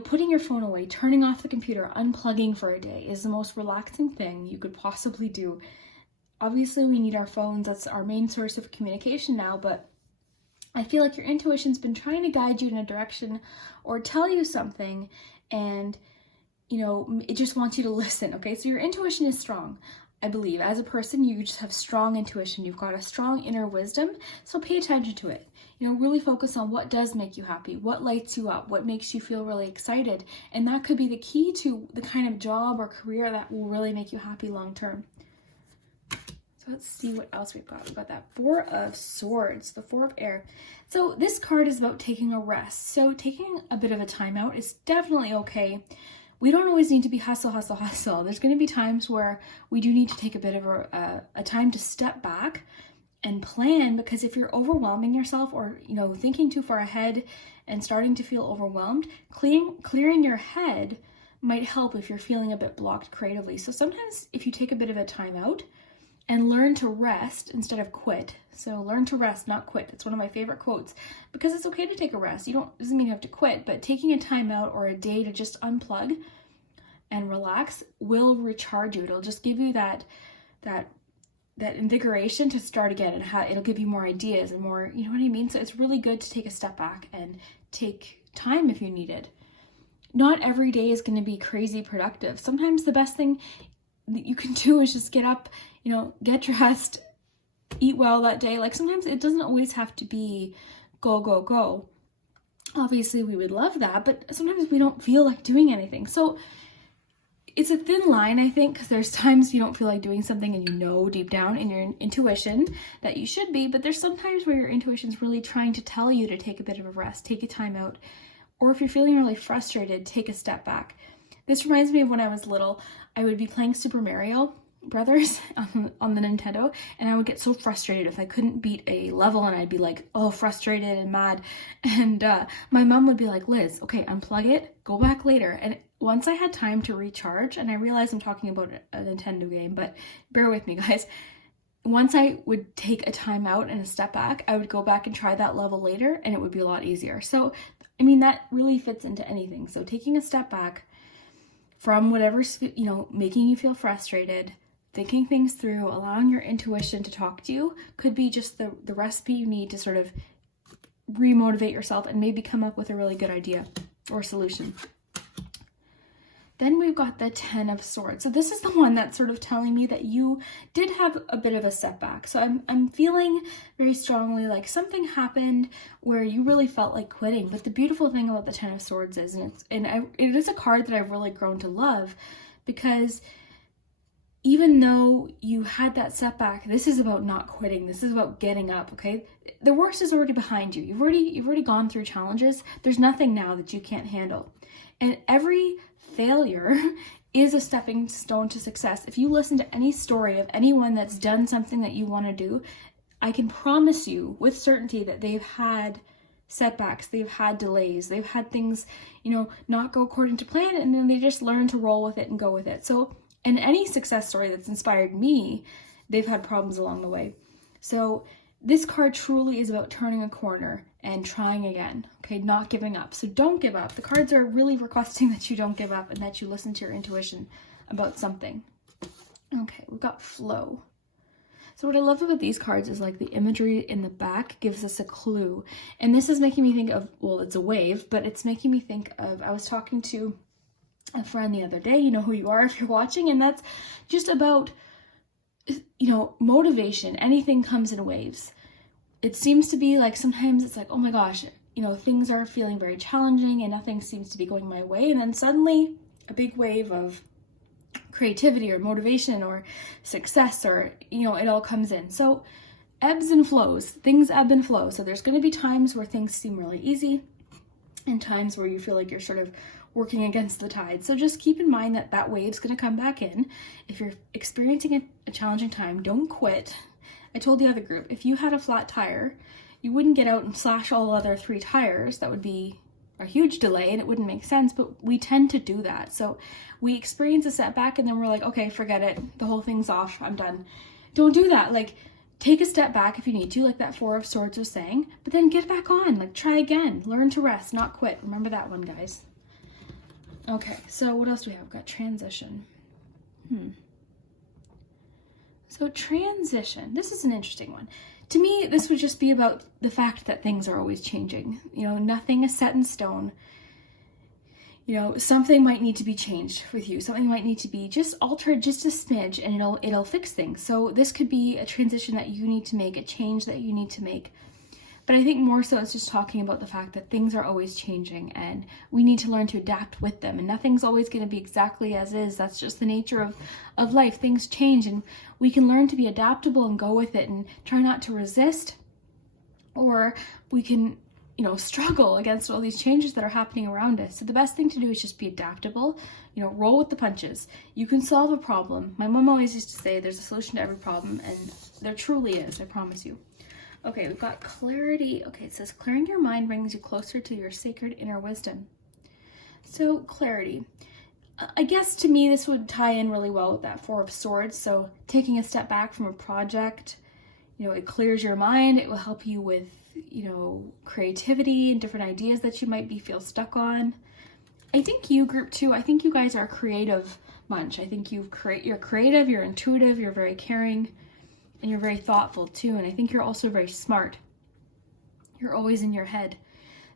putting your phone away, turning off the computer, unplugging for a day is the most relaxing thing you could possibly do. Obviously, we need our phones. That's our main source of communication now, but I feel like your intuition's been trying to guide you in a direction or tell you something, and, it just wants you to listen, okay? So your intuition is strong. I believe as a person, you just have strong intuition. You've got a strong inner wisdom, so pay attention to it. Really focus on what does make you happy, what lights you up, what makes you feel really excited. And that could be the key to the kind of job or career that will really make you happy long term. So let's see what else we've got. We've got that Four of Swords, the Four of Air. So this card is about taking a rest. So taking a bit of a time out is definitely okay. We don't always need to be hustle. There's going to be times where we do need to take a bit of a time to step back and plan, because if you're overwhelming yourself or, thinking too far ahead and starting to feel overwhelmed, clearing your head might help if you're feeling a bit blocked creatively. So sometimes if you take a bit of a time out and learn to rest instead of quit. So learn to rest, not quit. It's one of my favorite quotes, because it's okay to take a rest. Doesn't mean you have to quit, but taking a time out or a day to just unplug and relax will recharge you. It'll just give you that invigoration to start again, and it'll give you more ideas and more, you know what I mean? So it's really good to take a step back and take time if you need it. Not every day is going to be crazy productive. Sometimes the best thing that you can do is just get up, get dressed, eat well that day. Like sometimes it doesn't always have to be go, go, go. Obviously we would love that, but sometimes we don't feel like doing anything. So it's a thin line, I think, because there's times you don't feel like doing something and you know deep down in your intuition that you should be, but there's sometimes where your intuition's really trying to tell you to take a bit of a rest, take a time out, or if you're feeling really frustrated, take a step back. This reminds me of when I was little. I would be playing Super Mario Brothers on the Nintendo, and I would get so frustrated if I couldn't beat a level, and I'd be like, oh, frustrated and mad. And my mom would be like, Liz, okay, unplug it, go back later. And once I had time to recharge, and I realize I'm talking about a Nintendo game, but bear with me, guys. Once I would take a time out and a step back, I would go back and try that level later, and it would be a lot easier. So, I mean, that really fits into anything. So taking a step back from whatever's, making you feel frustrated, thinking things through, allowing your intuition to talk to you could be just the recipe you need to sort of remotivate yourself and maybe come up with a really good idea or solution. Then we've got the 10 of Swords. So this is the one that's sort of telling me that you did have a bit of a setback. So I'm feeling very strongly like something happened where you really felt like quitting. But the beautiful thing about the 10 of Swords is, it is a card that I've really grown to love, because even though you had that setback, this is about not quitting. This is about getting up, okay? The worst is already behind you. You've already gone through challenges. There's nothing now that you can't handle. And every failure is a stepping stone to success. If you listen to any story of anyone that's done something that you want to do, I can promise you with certainty that they've had setbacks, they've had delays, they've had things, not go according to plan, and then they just learn to roll with it and go with it. So, in any success story that's inspired me, they've had problems along the way. So this card truly is about turning a corner and trying again, okay? Not giving up. So don't give up. The cards are really requesting that you don't give up and that you listen to your intuition about something. Okay, we've got Flow. So what I love about these cards is like the imagery in the back gives us a clue. And this is making me think of, well, it's a wave, but it's making me think of, I was talking to a friend the other day, you know who you are if you're watching, and that's just about, motivation. Anything comes in waves. It seems to be like sometimes it's like, oh my gosh, things are feeling very challenging and nothing seems to be going my way, and then suddenly a big wave of creativity or motivation or success or, it all comes in. So ebbs and flows, things ebb and flow. So there's going to be times where things seem really easy and times where you feel like you're sort of working against the tide. So just keep in mind that that wave's going to come back in. If you're experiencing a challenging time, don't quit. I told the other group, if you had a flat tire, you wouldn't get out and slash all the other 3 tires. That would be a huge delay and it wouldn't make sense, but we tend to do that. So we experience a setback and then we're like, okay, forget it. The whole thing's off. I'm done. Don't do that. Like, take a step back if you need to, like that 4 of Swords was saying, but then get back on, like try again. Learn to rest, not quit. Remember that one, guys. Okay, so what else do we have? We've got transition. So transition, this is an interesting one. To me, this would just be about the fact that things are always changing. Nothing is set in stone. Something might need to be changed with you. Something might need to be just altered just a smidge and it'll fix things. So this could be a transition that you need to make, a change that you need to make. But I think more so it's just talking about the fact that things are always changing and we need to learn to adapt with them, and nothing's always going to be exactly as is. That's just the nature of life. Things change and we can learn to be adaptable and go with it and try not to resist, or we can, struggle against all these changes that are happening around us. So the best thing to do is just be adaptable, roll with the punches. You can solve a problem. My mom always used to say there's a solution to every problem, and there truly is, I promise you. Okay, we've got clarity. Okay, it says clearing your mind brings you closer to your sacred inner wisdom. So clarity. I guess to me this would tie in really well with that 4 of Swords. So taking a step back from a project, it clears your mind. It will help you with, creativity and different ideas that you might feel stuck on. I think you, group 2, I think you guys are a creative bunch. I think you're creative, you're intuitive, you're very caring. And you're very thoughtful too, and I think you're also very smart. You're always in your head.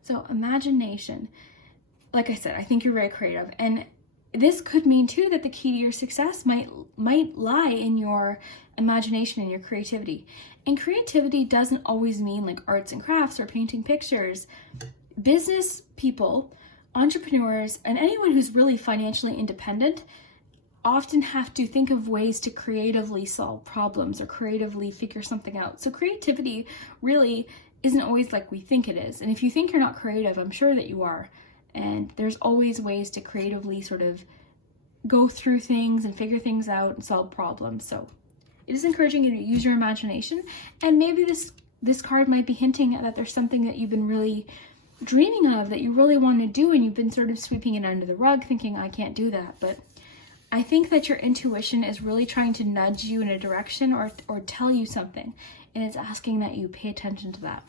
So imagination, like I said, I think you're very creative. And this could mean too that the key to your success might lie in your imagination and your creativity. And creativity doesn't always mean like arts and crafts or painting pictures. Business people, entrepreneurs, and anyone who's really financially independent often have to think of ways to creatively solve problems or creatively figure something out. So creativity really isn't always like we think it is. And if you think you're not creative, I'm sure that you are. And there's always ways to creatively sort of go through things and figure things out and solve problems. So it is encouraging you to use your imagination. And maybe this card might be hinting at that there's something that you've been really dreaming of that you really want to do, and you've been sort of sweeping it under the rug thinking, I can't do that. But I think that your intuition is really trying to nudge you in a direction or tell you something, and it's asking that you pay attention to that.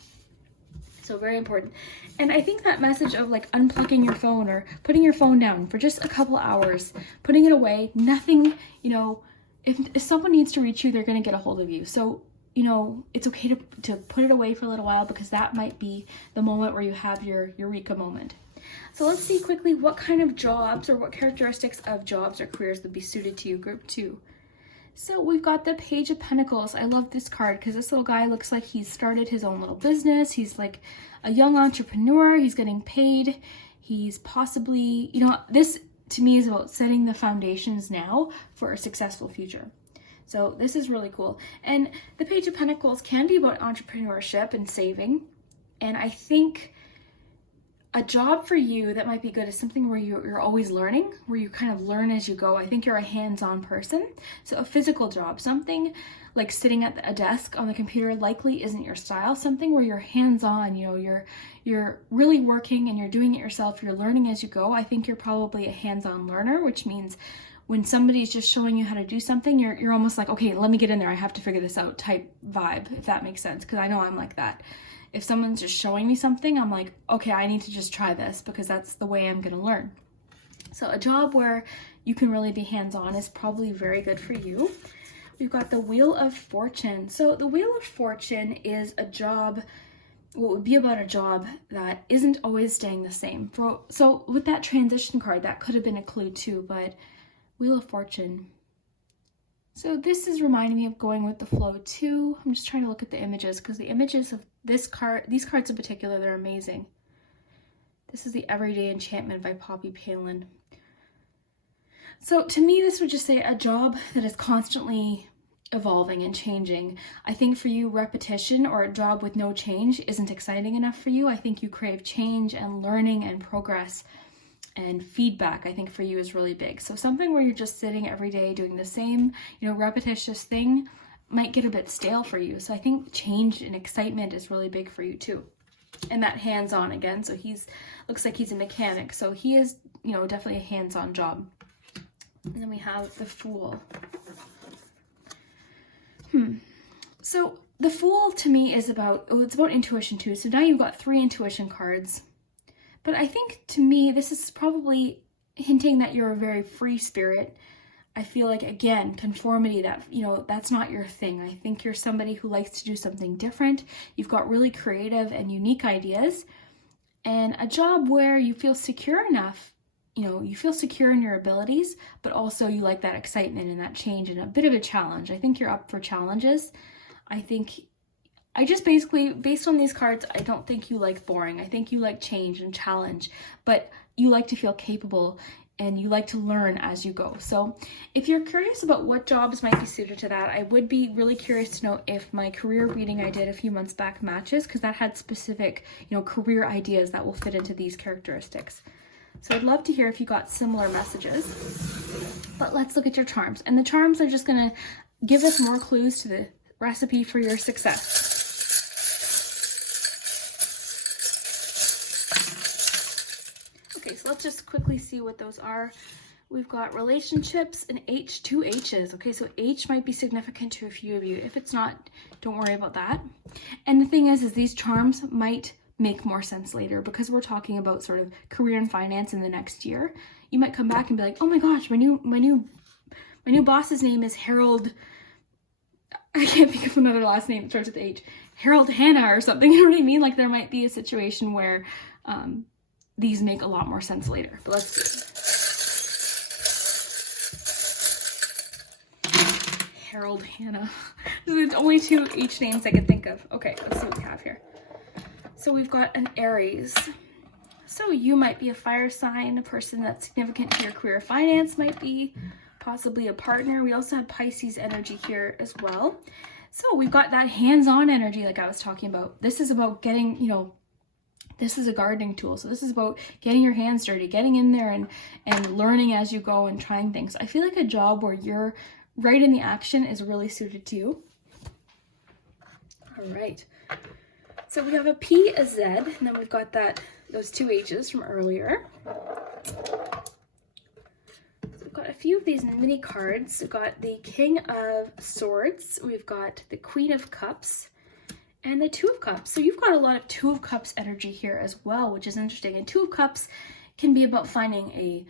So very important. And I think that message of like unplugging your phone or putting your phone down for just a couple hours, putting it away, nothing, you know, if someone needs to reach you, they're going to get a hold of you. So, you know, it's okay to put it away for a little while, because that might be the moment where you have your eureka moment. So let's see quickly what kind of jobs or what characteristics of jobs or careers would be suited to you, group 2. So we've got the Page of Pentacles. I love this card because this little guy looks like he's started his own little business. He's like a young entrepreneur. He's getting paid. He's possibly, you know, this to me is about setting the foundations now for a successful future. So this is really cool. And the Page of Pentacles can be about entrepreneurship and saving. And I think a job for you that might be good is something where you're always learning, where you kind of learn as you go. I think you're a hands-on person. So a physical job, something like sitting at a desk on the computer likely isn't your style. Something where you're hands-on, you know, you're really working and you're doing it yourself. You're learning as you go. I think you're probably a hands-on learner, which means when somebody's just showing you how to do something, you're almost like, okay, let me get in there. I have to figure this out type vibe, if that makes sense. Because I know I'm like that. If someone's just showing me something, I'm like, okay, I need to just try this because that's the way I'm going to learn. So a job where you can really be hands-on is probably very good for you. We've got the Wheel of Fortune. So the Wheel of Fortune is a job, what would be about a job that isn't always staying the same. So with that transition card, that could have been a clue too, but Wheel of Fortune. So this is reminding me of going with the flow too. I'm just trying to look at the images because the images of this card, these cards in particular, they're amazing. This is the Everyday Enchantment by Palin. So to me, this would just say a job that is constantly evolving and changing. I think for you, repetition or a job with no change isn't exciting enough for you. I think you crave change and learning and progress. And feedback, I think for you is really big. So something where you're just sitting every day doing the same, you know, repetitious thing might get a bit stale for you. So I think change and excitement is really big for you too. And that hands-on again. So looks like he's a mechanic. So he is, you know, definitely a hands-on job. And then we have the Fool. So the Fool to me is it's about intuition too. So now you've got 3 intuition cards. But I think to me, this is probably hinting that you're a very free spirit. I feel like, again, conformity, that, you know, that's not your thing. I think you're somebody who likes to do something different. You've got really creative and unique ideas, and a job where you feel secure enough, you know, you feel secure in your abilities, but also you like that excitement and that change and a bit of a challenge. I think you're up for challenges. I just basically, based on these cards, I don't think you like boring. I think you like change and challenge, but you like to feel capable and you like to learn as you go. So if you're curious about what jobs might be suited to that, I would be really curious to know if my career reading I did a few months back matches, because that had specific, you know, career ideas that will fit into these characteristics. So I'd love to hear if you got similar messages. But let's look at your charms. And the charms are just going to give us more clues to the recipe for your success. So let's just quickly see what those are. We've got relationships and two H's. Okay, so H might be significant to a few of you. If it's not, don't worry about that. And the thing is these charms might make more sense later because we're talking about sort of career and finance in the next year. You might come back and be like, oh my gosh, my new boss's name is Harold. I can't think of another last name that starts with H. Harold Hannah or something. You know what I mean? Like there might be a situation where these make a lot more sense later, but let's see. Harold, Hannah. There's only 2 H names I can think of. Okay, let's see what we have here. So we've got an Aries. So you might be a fire sign, a person that's significant to your career. Finance might be possibly a partner. We also have Pisces energy here as well. So we've got that hands-on energy like I was talking about. This is about getting, you know, this is a gardening tool. So this is about getting your hands dirty, getting in there and learning as you go and trying things. I feel like a job where you're right in the action is really suited to you. All right. So we have a P, a Z, and then we've got those 2 H's from earlier. We've got a few of these mini cards. We've got the King of Swords. We've got the Queen of Cups. And the Two of Cups. So you've got a lot of Two of Cups energy here as well, which is interesting. And Two of Cups can be about finding a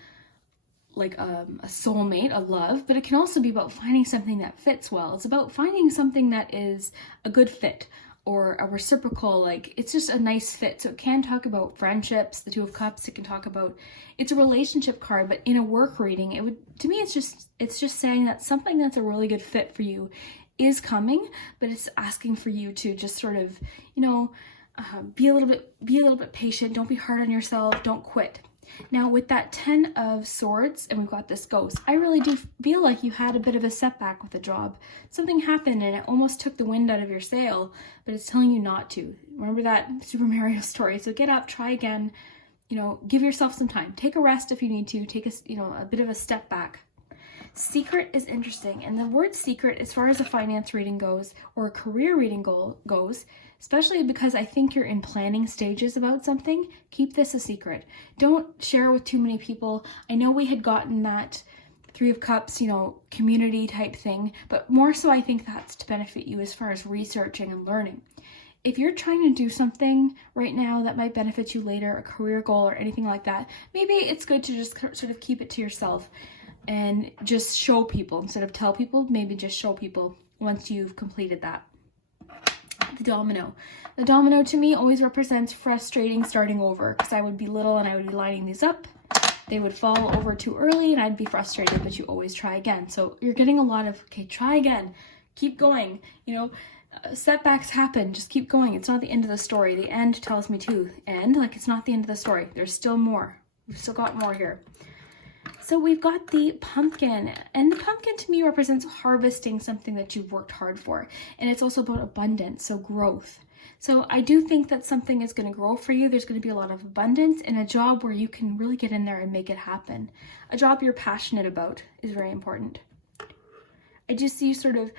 soulmate, a love, but it can also be about finding something that fits well. It's about finding something that is a good fit or a reciprocal, like it's just a nice fit. So it can talk about friendships, the Two of Cups. It can talk about, it's a relationship card, but in a work reading, it would, to me, it's just saying that something that's a really good fit for you is coming, but it's asking for you to just sort of, you know, be a little bit patient. Don't be hard on yourself. Don't quit. Now with that 10 of Swords, and we've got this Ghost, I really do feel like you had a bit of a setback with the job. Something happened and it almost took the wind out of your sail, but it's telling you not to. Remember that Super Mario story? So get up, try again, you know, give yourself some time. Take a rest if you need to. Take a bit of a step back. Secret is interesting, and the word secret, as far as a finance reading goes, or a career reading goes, especially because I think you're in planning stages about something, keep this a secret. Don't share with too many people. I know we had gotten that 3 of Cups, you know, community type thing, but more so I think that's to benefit you as far as researching and learning. If you're trying to do something right now that might benefit you later, a career goal or anything like that, maybe it's good to just sort of keep it to yourself and just show people instead of tell people. Maybe just show people once you've completed that. The Domino. The Domino to me always represents frustrating starting over, because I would be little and I would be lining these up. They would fall over too early and I'd be frustrated, but you always try again. So you're getting a lot of, okay, try again, keep going, you know, setbacks happen, just keep going. It's not the end of the story. The end tells me to end, like it's not the end of the story. There's still more. We've still got more here. So we've got the Pumpkin, and the pumpkin to me represents harvesting something that you've worked hard for. And it's also about abundance, so growth. So I do think that something is going to grow for you. There's going to be a lot of abundance, and a job where you can really get in there and make it happen. A job you're passionate about is very important. I just see you sort of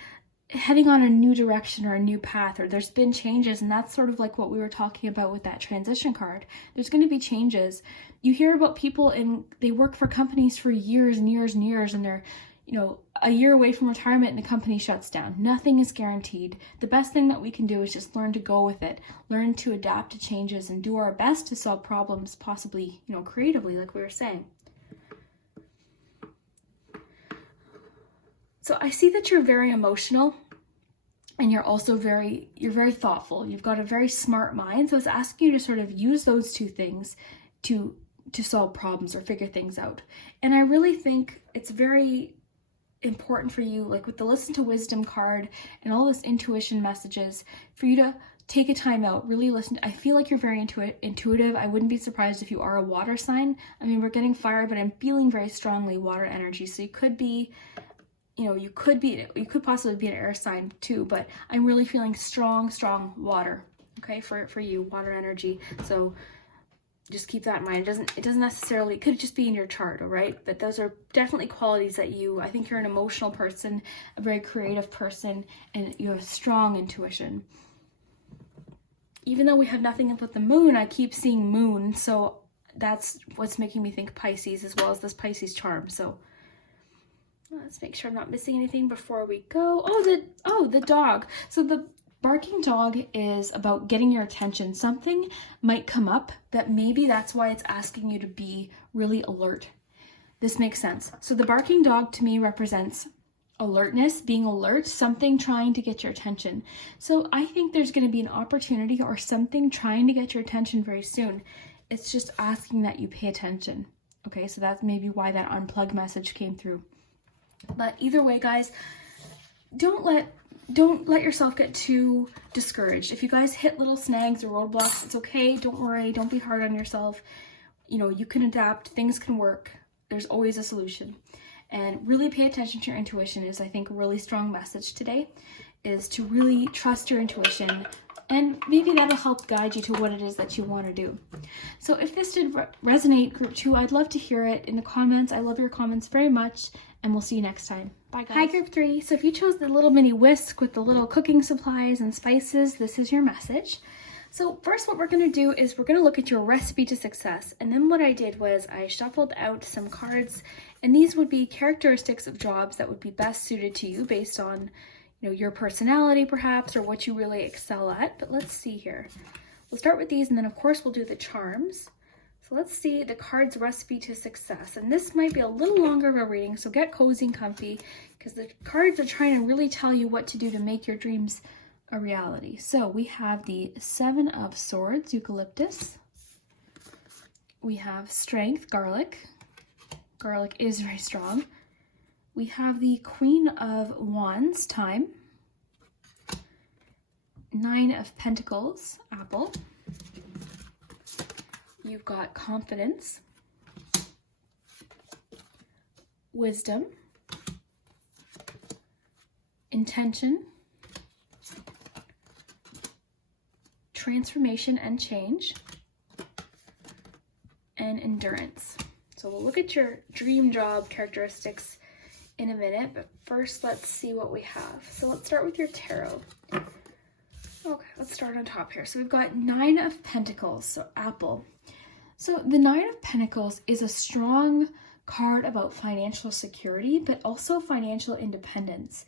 heading on a new direction or a new path, or there's been changes, and that's sort of like what we were talking about with that transition card. There's going to be changes. You hear about people and they work for companies for years and years and years, and they're, you know, a year away from retirement and the company shuts down. Nothing is guaranteed. The best thing that we can do is just learn to go with it, learn to adapt to changes, and do our best to solve problems, possibly, you know, creatively, like we were saying. So I see that you're very emotional, and you're also very thoughtful. You've got a very smart mind. So it's asking you to sort of use those 2 things to solve problems or figure things out. And I really think it's very important for you, like with the Listen to Wisdom card and all this intuition messages, for you to take a time out, really listen. I feel like you're very intuitive. I wouldn't be surprised if you are a water sign. I mean, we're getting fire, but I'm feeling very strongly water energy. So you could be, you know, you could possibly be an air sign too, but I'm really feeling strong water, okay, for you, water energy. So just keep that in mind. It doesn't necessarily, it could just be in your chart, all right? But those are definitely qualities that I think you're an emotional person, a very creative person, and you have strong intuition. Even though we have nothing up with the moon, I keep seeing moon, so that's what's making me think Pisces, as well as this Pisces charm. So let's make sure I'm not missing anything before we go. The dog. So the barking dog is about getting your attention. Something might come up that maybe that's why it's asking you to be really alert. This makes sense. So the barking dog to me represents alertness, being alert, something trying to get your attention. So I think there's going to be an opportunity or something trying to get your attention very soon. It's just asking that you pay attention. Okay, so that's maybe why that unplug message came through. But either way, guys, don't let yourself get too discouraged. If you guys hit little snags or roadblocks, it's okay. Don't worry. Don't be hard on yourself. You know, you can adapt. Things can work. There's always a solution. And really pay attention to your intuition is, I think, a really strong message today, is to really trust your intuition, and maybe that'll help guide you to what it is that you want to do. So if this did resonate, group 2, I'd love to hear it in the comments. I love your comments very much, and we'll see you next time. Bye, guys. Hi, group 3. So if you chose the little mini whisk with the little cooking supplies and spices, this is your message. So first, what we're going to do is we're going to look at your recipe to success. And then what I did was I shuffled out some cards, and these would be characteristics of jobs that would be best suited to you based on, you know, your personality perhaps, or what you really excel at. But let's see here. We'll start with these, and then of course we'll do the charms. So let's see the cards recipe to success. And this might be a little longer of a reading, so get cozy and comfy, because the cards are trying to really tell you what to do to make your dreams a reality. So we have the 7 of Swords, Eucalyptus. We have Strength, Garlic. Garlic is very strong. We have the Queen of Wands, Thyme. 9 of Pentacles, Apple. You've got Confidence, Wisdom, Intention, Transformation and Change, and Endurance. So we'll look at your dream job characteristics in a minute, but first let's see what we have. So let's start with your tarot. Okay, let's start on top here. So we've got 9 of Pentacles, so Apple. So the 9 of Pentacles is a strong card about financial security, but also financial independence.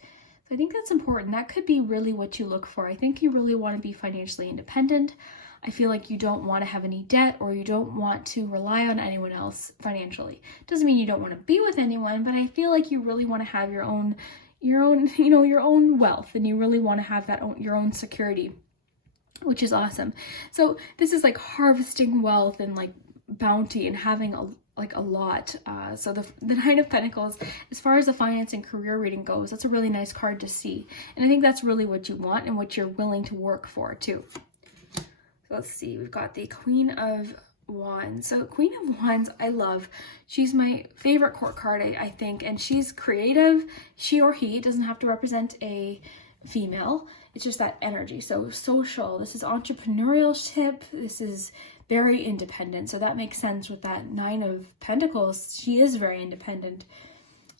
So I think that's important. That could be really what you look for. I think you really want to be financially independent. I feel like you don't want to have any debt, or you don't want to rely on anyone else financially. Doesn't mean you don't want to be with anyone, but I feel like you really want to have your own, your own wealth, and you really want to have your own security, which is awesome. So this is like harvesting wealth and like bounty and having a lot. So the 9 of Pentacles, as far as the finance and career reading goes, that's a really nice card to see. And I think that's really what you want and what you're willing to work for too. So let's see, we've got the Queen of Wands. So Queen of Wands, I love. She's my favorite court card, I think, and she's creative. She or he doesn't have to represent a female. It's just that energy. So social, this is entrepreneurship, this is very independent. So that makes sense with that 9 of Pentacles. She is very independent.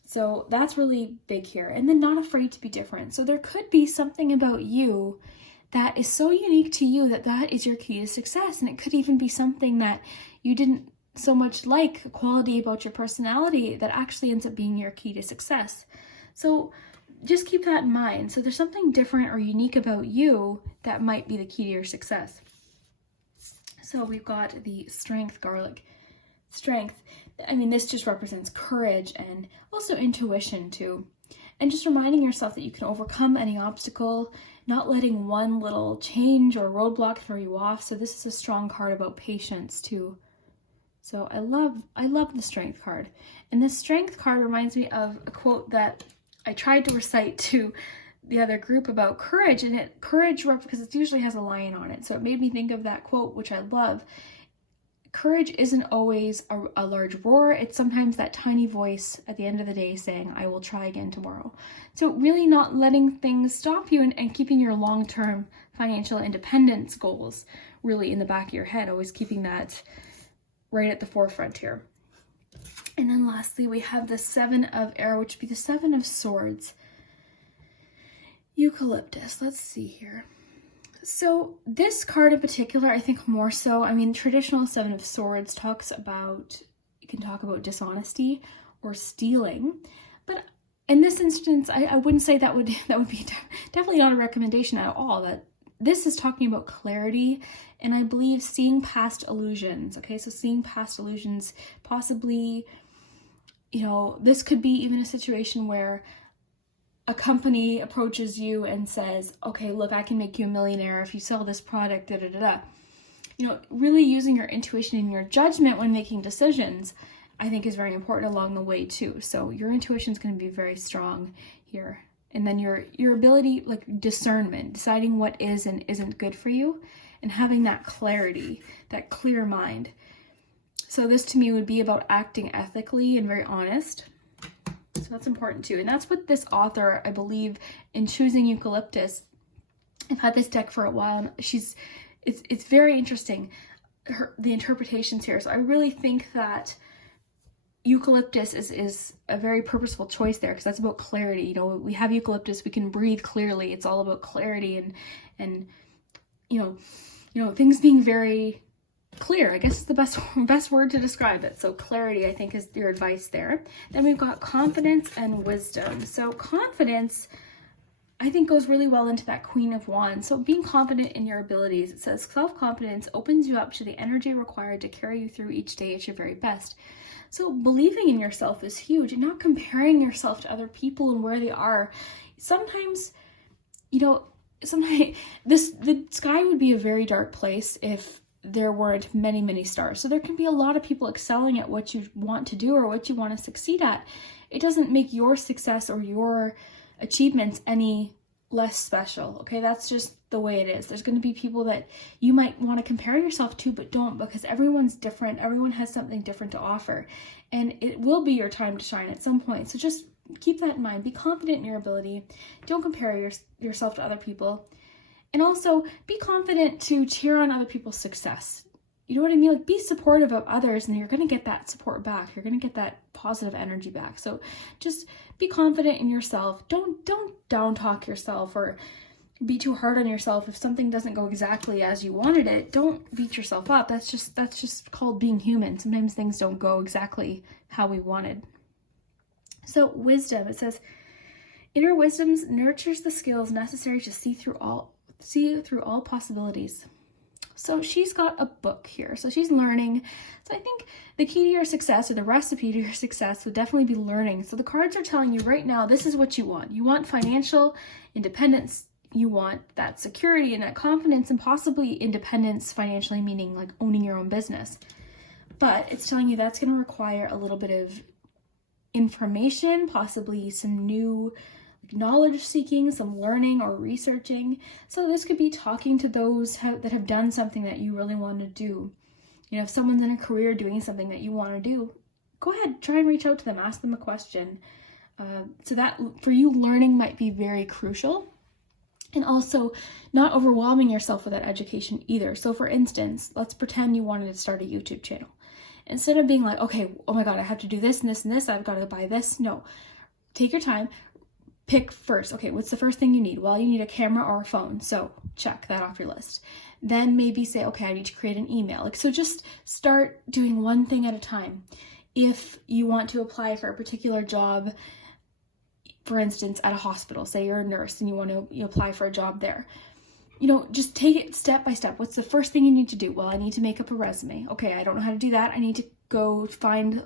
So that's really big here. And then not afraid to be different. So there could be something about you that is so unique to you that is your key to success. And it could even be something that you didn't so much like, a quality about your personality that actually ends up being your key to success. So just keep that in mind. So there's something different or unique about you that might be the key to your success. So we've got the Strength, Garlic. Strength, I mean, this just represents courage and also intuition too. And just reminding yourself that you can overcome any obstacle, not letting one little change or roadblock throw you off. So this is a strong card about patience too. So I love the Strength card. And this Strength card reminds me of a quote that I tried to recite to the other group about courage, and courage, because it usually has a lion on it, so it made me think of that quote, which I love. Courage isn't always a large roar. It's sometimes that tiny voice at the end of the day saying, I will try again tomorrow. So really not letting things stop you, and keeping your long-term financial independence goals really in the back of your head, always keeping that right at the forefront here. And then lastly, we have the 7 of Air, which would be the 7 of Swords. Eucalyptus, let's see here. So this card in particular, I think more so, I mean, traditional 7 of Swords talks about, you can talk about dishonesty or stealing, but in this instance, I wouldn't say that would be definitely not a recommendation at all. That this is talking about clarity, and I believe seeing past illusions. Okay, so seeing past illusions, possibly, you know, this could be even a situation where a company approaches you and says, okay, look, I can make you a millionaire if you sell this product, da da da da. You know, really using your intuition and your judgment when making decisions, I think, is very important along the way too. So your intuition is going to be very strong here. And then your ability, like discernment, deciding what is and isn't good for you, and having that clarity, that clear mind. So this to me would be about acting ethically and very honest. So that's important too. And that's what this author, I believe, in choosing Eucalyptus, I've had this deck for a while, and it's very interesting, the interpretations here. So I really think that Eucalyptus is a very purposeful choice there, because that's about clarity. You know, we have Eucalyptus, we can breathe clearly. It's all about clarity and you know things being very clear, I guess is the best word to describe it. So clarity, I think, is your advice there. Then we've got confidence and wisdom. So confidence, I think, goes really well into that Queen of Wands. So being confident in your abilities, it says self-confidence opens you up to the energy required to carry you through each day at your very best. So believing in yourself is huge, and not comparing yourself to other people and where they are. Sometimes, the sky would be a very dark place if there weren't many stars. So there can be a lot of people excelling at what you want to do or what you want to succeed at. It doesn't make your success or your achievements any less special. Okay, that's just the way it is. There's going to be people that you might want to compare yourself to, but don't, because everyone's different. Everyone has something different to offer, and it will be your time to shine at some point. So just keep that in mind. Be confident in your ability. Don't compare yourself to other people. And also be confident to cheer on other people's success. You know what I mean? Like, be supportive of others, and you're going to get that support back. You're going to get that positive energy back. So just be confident in yourself. Don't down talk yourself or be too hard on yourself if something doesn't go exactly as you wanted it. Don't beat yourself up. That's just called being human. Sometimes things don't go exactly how we wanted. So wisdom, it says, inner wisdom nurtures the skills necessary to see through all possibilities. So she's got a book here. So she's learning. So I think the key to your success, or the recipe to your success, would definitely be learning. So the cards are telling you right now, this is what you want. You want financial independence. You want that security and that confidence, and possibly independence financially, meaning like owning your own business. But it's telling you that's going to require a little bit of information, possibly some new knowledge seeking, some learning or researching. So this could be talking to those that have done something that you really want to do. You know, if someone's in a career doing something that you want to do, go ahead, try and reach out to them, ask them a question. So that for you, learning might be very crucial. And also not overwhelming yourself with that education either. So for instance, let's pretend you wanted to start a YouTube channel. Instead of being like, okay, oh my God, I have to do this and this and this, I've got to buy this. No, take your time. Pick first, okay, what's the first thing you need? Well, you need a camera or a phone, so check that off your list. Then maybe say, okay, I need to create an email. Like, so just start doing one thing at a time. If you want to apply for a particular job, for instance, at a hospital, say you're a nurse and you want to apply for a job there, just take it step by step. What's the first thing you need to do? Well, I need to make up a resume. Okay, I don't know how to do that. I need to go find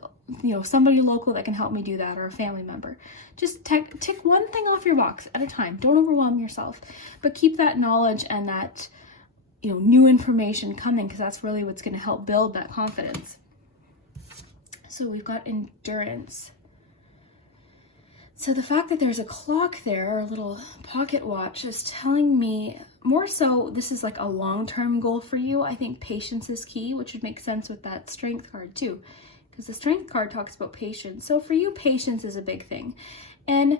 somebody local that can help me do that, or a family member. Just tick one thing off your box at a time. Don't overwhelm yourself, but keep that knowledge and that new information coming, because that's really what's going to help build that confidence. So we've got endurance. So the fact that there's a clock there, or a little pocket watch, is telling me more so this is like a long-term goal for you. I think patience is key, which would make sense with that strength card too, because the strength card talks about patience. So for you, patience is a big thing. And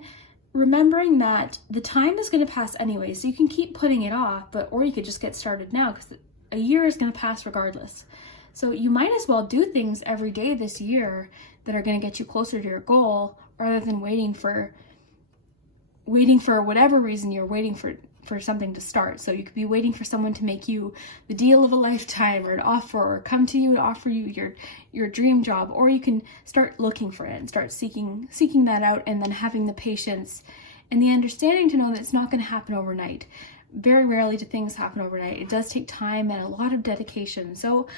remembering that the time is going to pass anyway, so you can keep putting it off, or you could just get started now, because a year is going to pass regardless. So you might as well do things every day this year that are going to get you closer to your goal, rather than waiting for whatever reason you're waiting for something to start. So you could be waiting for someone to make you the deal of a lifetime, or an offer, or come to you and offer you your dream job, or you can start looking for it and start seeking that out, and then having the patience and the understanding to know that it's not going to happen overnight. Very rarely do things happen overnight. It does take time and a lot of dedication. So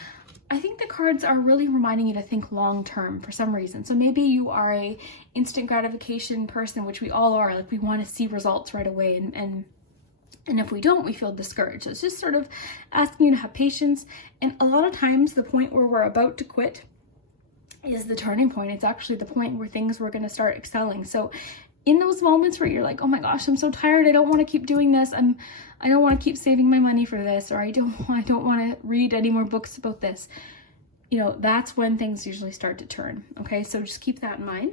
I think the cards are really reminding you to think long term for some reason. So maybe you are a instant gratification person, which we all are. Like, we want to see results right away, and if we don't, we feel discouraged. So it's just sort of asking you to have patience. And a lot of times the point where we're about to quit is the turning point. It's actually the point where things were going to start excelling. So in those moments where you're like, oh my gosh, I'm so tired, I don't want to keep doing this, I don't want to keep saving my money for this, or I don't want to read any more books about this, you know, that's when things usually start to turn. Okay, so just keep that in mind.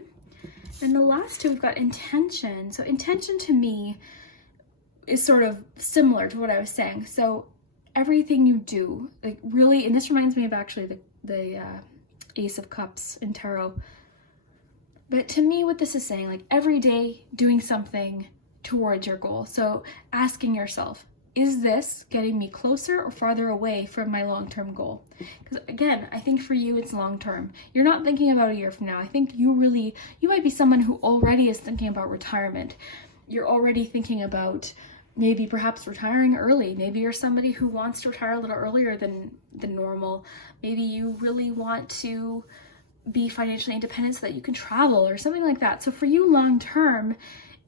And the last two, we've got intention. So intention to me is sort of similar to what I was saying. So everything you do, like really, and this reminds me of actually the Ace of Cups in tarot. But to me, what this is saying, like every day doing something towards your goal. So asking yourself, is this getting me closer or farther away from my long-term goal? Because again, I think for you, it's long-term. You're not thinking about a year from now. I think you might be someone who already is thinking about retirement. You're already thinking about maybe perhaps retiring early. Maybe you're somebody who wants to retire a little earlier than normal. Maybe you really want to be financially independent so that you can travel or something like that. So for you, long-term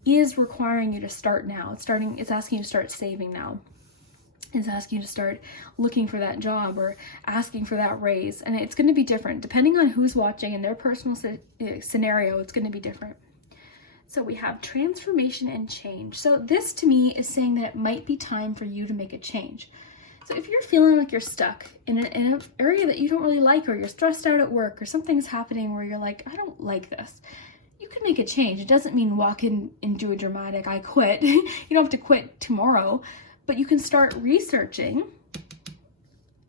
is requiring you to start now. It's asking you to start saving now. It's asking you to start looking for that job or asking for that raise. And it's going to be different depending on who's watching and their personal scenario. It's going to be different. So we have transformation and change. So this to me is saying that it might be time for you to make a change. So if you're feeling like you're stuck in an area that you don't really like, or you're stressed out at work, or something's happening where you're like, I don't like this, you can make a change. It doesn't mean walk in and do a dramatic, I quit. You don't have to quit tomorrow, but you can start researching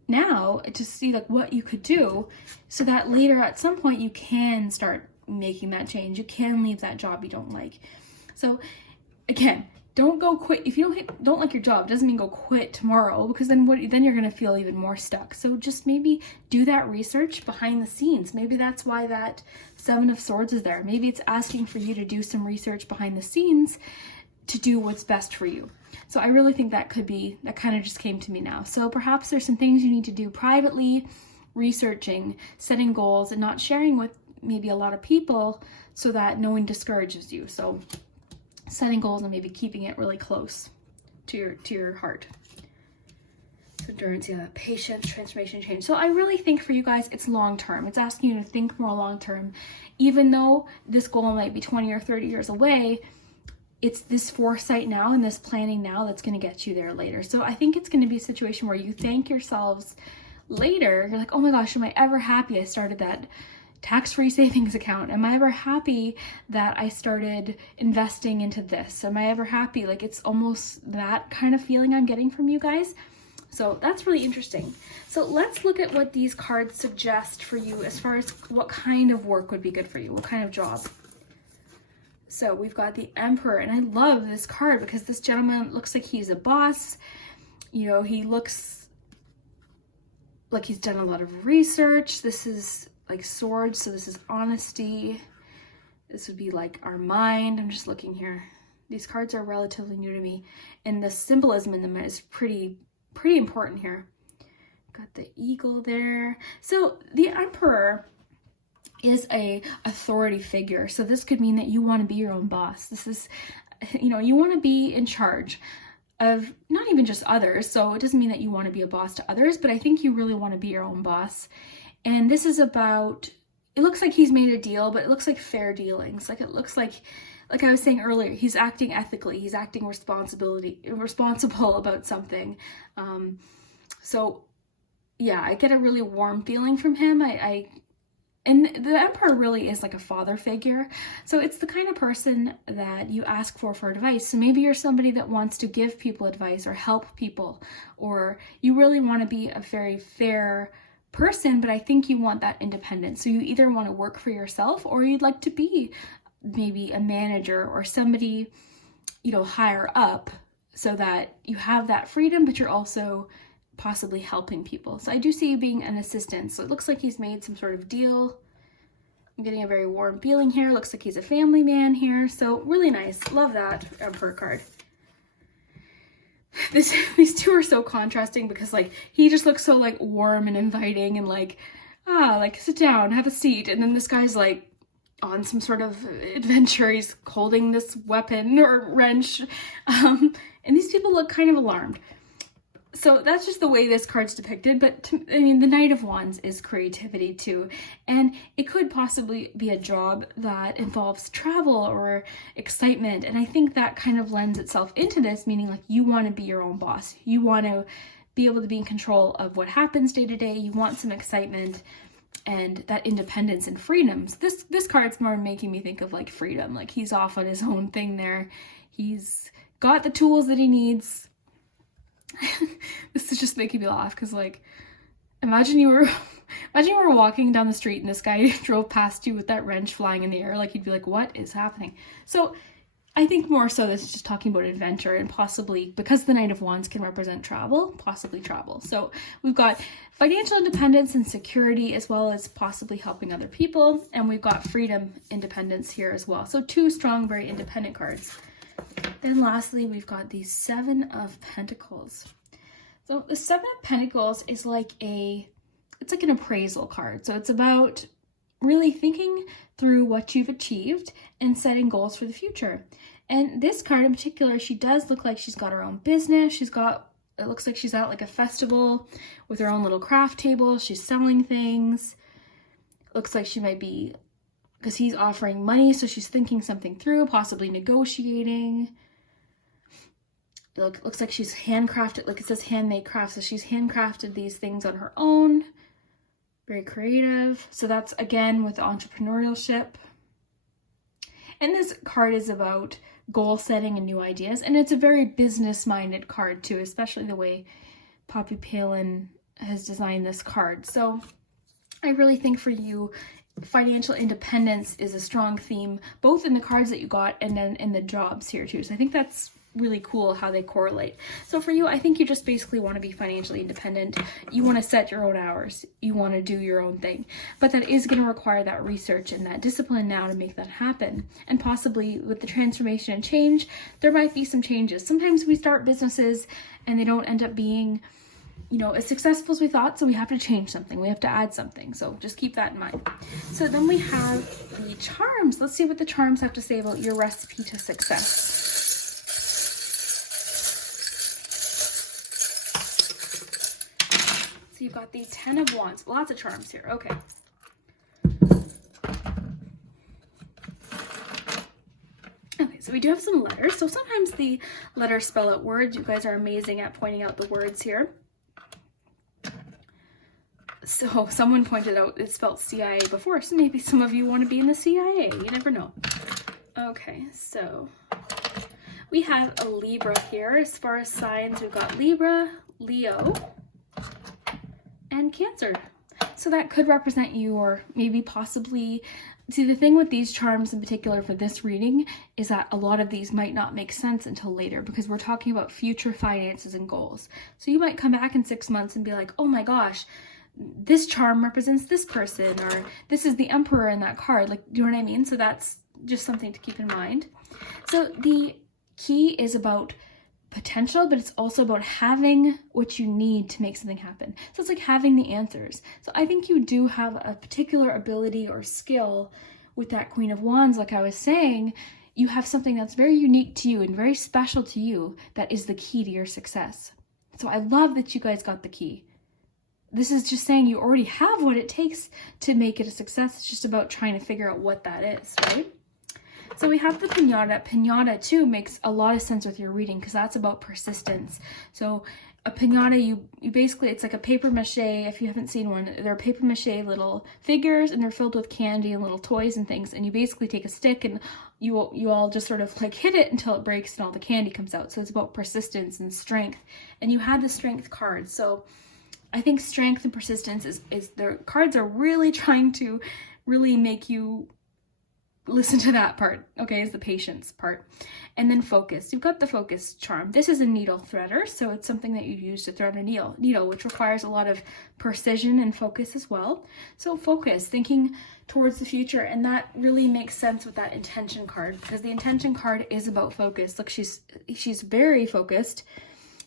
now to see like what you could do so that later at some point you can start making that change. You can leave that job you don't like. So again, don't go quit. If you don't like your job, it doesn't mean go quit tomorrow, because then you're going to feel even more stuck. So just maybe do that research behind the scenes. Maybe that's why that Seven of Swords is there. Maybe it's asking for you to do some research behind the scenes to do what's best for you. So I really think that kind of just came to me now. So perhaps there's some things you need to do privately, researching, setting goals, and not sharing with maybe a lot of people so that no one discourages you. So setting goals and maybe keeping it really close to your heart. So endurance, yeah, patience, transformation, change. So I really think for you guys, it's long-term. It's asking you to think more long-term. Even though this goal might be 20 or 30 years away, it's this foresight now and this planning now that's going to get you there later. So I think it's going to be a situation where you thank yourselves later. You're like, oh my gosh, am I ever happy I started that tax-free savings account? Am I ever happy that I started investing into this? Am I ever happy? Like, it's almost that kind of feeling I'm getting from you guys. So that's really interesting. So let's look at what these cards suggest for you as far as what kind of work would be good for you, what kind of job. So we've got the Emperor, and I love this card because this gentleman looks like he's a boss. You know, he looks like he's done a lot of research. This is like swords, so this is honesty. This would be like our mind. I'm just looking here. These cards are relatively new to me, and the symbolism in them is pretty important here. Got the eagle there. So the Emperor is a authority figure. So this could mean that you want to be your own boss. This is, you know, you want to be in charge of not even just others. So it doesn't mean that you want to be a boss to others, but I think you really want to be your own boss. And this is about, it looks like he's made a deal, but it looks like fair dealings. Like it looks like I was saying earlier, he's acting ethically. He's acting responsible about something. So yeah, I get a really warm feeling from him. And the Emperor really is like a father figure. So it's the kind of person that you ask for advice. So maybe you're somebody that wants to give people advice or help people, or you really want to be a very fair person, but I think you want that independence. So you either want to work for yourself, or you'd like to be maybe a manager or somebody, you know, higher up, so that you have that freedom, but you're also possibly helping people. So I do see you being an assistant. So it looks like he's made some sort of deal. I'm getting a very warm feeling here. Looks like he's a family man here. So really nice. Love that Emperor card. These two are so contrasting because like he just looks so like warm and inviting and like sit down, have a seat. And then this guy's like on some sort of adventure. He's holding this weapon or wrench. And these people look kind of alarmed. So that's just the way this card's depicted, but I mean, the Knight of Wands is creativity too, and it could possibly be a job that involves travel or excitement, and I think that kind of lends itself into this, meaning like you want to be your own boss, you want to be able to be in control of what happens day to day, you want some excitement and that independence and freedoms. This card's more making me think of like freedom, like he's off on his own thing there, he's got the tools that he needs. This is just making me laugh because, like, imagine you were walking down the street and this guy drove past you with that wrench flying in the air. Like, you'd be like, what is happening? So I think more so this is just talking about adventure and possibly, because the Knight of Wands can represent travel, possibly travel. So we've got financial independence and security, as well as possibly helping other people, and we've got freedom, independence here as well. So 2 strong, very independent cards. Then lastly, we've got the 7 of Pentacles. So the 7 of Pentacles is like it's like an appraisal card. So it's about really thinking through what you've achieved and setting goals for the future. And this card in particular, she does look like she's got her own business. It looks like she's at like a festival with her own little craft table. She's selling things. Looks like she might be, because he's offering money, so she's thinking something through, possibly negotiating. It looks like she's handcrafted, like it says handmade crafts, so she's handcrafted these things on her own. Very creative. So that's, again, with entrepreneurship. And this card is about goal setting and new ideas, and it's a very business-minded card too, especially the way Palin has designed this card. So I really think for you, financial independence is a strong theme, both in the cards that you got and then in the jobs here too. So I think that's really cool how they correlate. So for you, I think you just basically want to be financially independent. You want to set your own hours. You want to do your own thing. But that is going to require that research and that discipline now to make that happen. And possibly with the transformation and change, there might be some changes. Sometimes we start businesses and they don't end up being, you know, as successful as we thought, so we have to change something. We have to add something. So just keep that in mind. So then we have the charms. Let's see what the charms have to say about your recipe to success. So you've got the 10 of Wands. Lots of charms here. Okay. Okay, so we do have some letters. So sometimes the letters spell out words. You guys are amazing at pointing out the words here. So someone pointed out it spelled CIA before, so maybe some of you want to be in the CIA. You never know. Okay, so we have a Libra here. As far as signs, we've got Libra, Leo, and Cancer. So that could represent you, or maybe possibly, see, the thing with these charms in particular for this reading is that a lot of these might not make sense until later, because we're talking about future finances and goals. So you might come back in 6 months and be like, oh my gosh, this charm represents this person, or this is the Emperor in that card. Like, do you know what I mean? So that's just something to keep in mind. So the key is about potential, but it's also about having what you need to make something happen. So it's like having the answers. So I think you do have a particular ability or skill with that Queen of Wands. Like I was saying, you have something that's very unique to you and very special to you that is the key to your success. So I love that you guys got the key. This is just saying you already have what it takes to make it a success. It's just about trying to figure out what that is, right? So we have the pinata. Pinata too makes a lot of sense with your reading, because that's about persistence. So a pinata, you basically, it's like a paper mache. If you haven't seen one, they're paper mache little figures, and they're filled with candy and little toys and things. And you basically take a stick and you all just sort of like hit it until it breaks and all the candy comes out. So it's about persistence and strength. And you had the strength card. So I think strength and persistence is their cards are really trying to really make you listen to that part, okay, is the patience part. And then focus. You've got the focus charm. This is a needle threader, so it's something that you use to thread a needle, which requires a lot of precision and focus as well. So focus, thinking towards the future, and that really makes sense with that intention card, because the intention card is about focus. Look, she's very focused,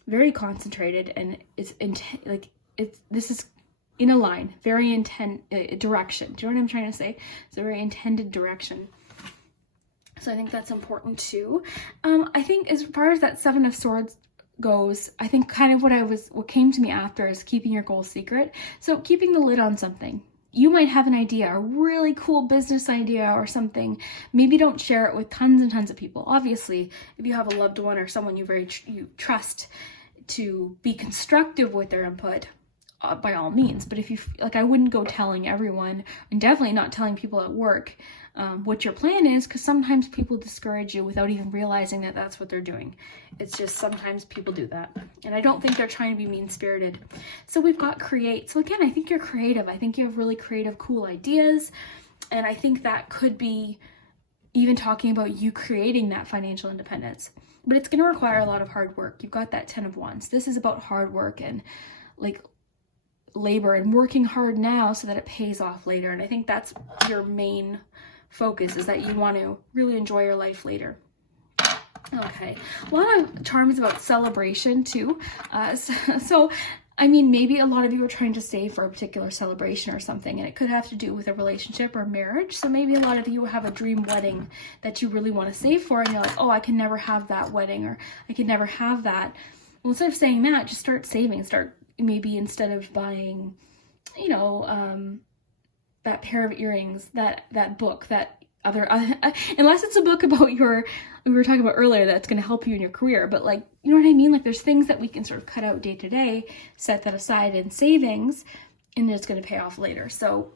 very concentrated, and this is in a line, very intent direction. Do you know what I'm trying to say? It's a very intended direction. So I think that's important too. I think as far as that 7 of Swords, goes, I think kind of what came to me after is keeping your goals secret. So keeping the lid on something. You might have an idea, a really cool business idea or something. Maybe don't share it with tons and tons of people. Obviously, if you have a loved one or someone you trust to be constructive with their input, by all means. But if you, like, I wouldn't go telling everyone, and definitely not telling people at work what your plan is, because sometimes people discourage you without even realizing that that's what they're doing. It's just sometimes people do that. And I don't think they're trying to be mean-spirited. So we've got create. So again, I think you're creative. I think you have really creative, cool ideas. And I think that could be even talking about you creating that financial independence. But it's going to require a lot of hard work. You've got that 10 of Wands. This is about hard work and like labor and working hard now so that it pays off later. And I think that's your main focus, is that you want to really enjoy your life later. Okay, a lot of charms about celebration too. So I mean, maybe a lot of you are trying to save for a particular celebration or something, and it could have to do with a relationship or marriage. So maybe a lot of you have a dream wedding that you really want to save for, and you're like, oh, I can never have that wedding, or I can never have that. Well, instead of saying that, just start saving. Start, maybe instead of buying, you know, that pair of earrings, that book, that other unless it's a book about we were talking about earlier, that's going to help you in your career, but like, you know what I mean? Like, there's things that we can sort of cut out day to day, set that aside in savings, and it's going to pay off later. So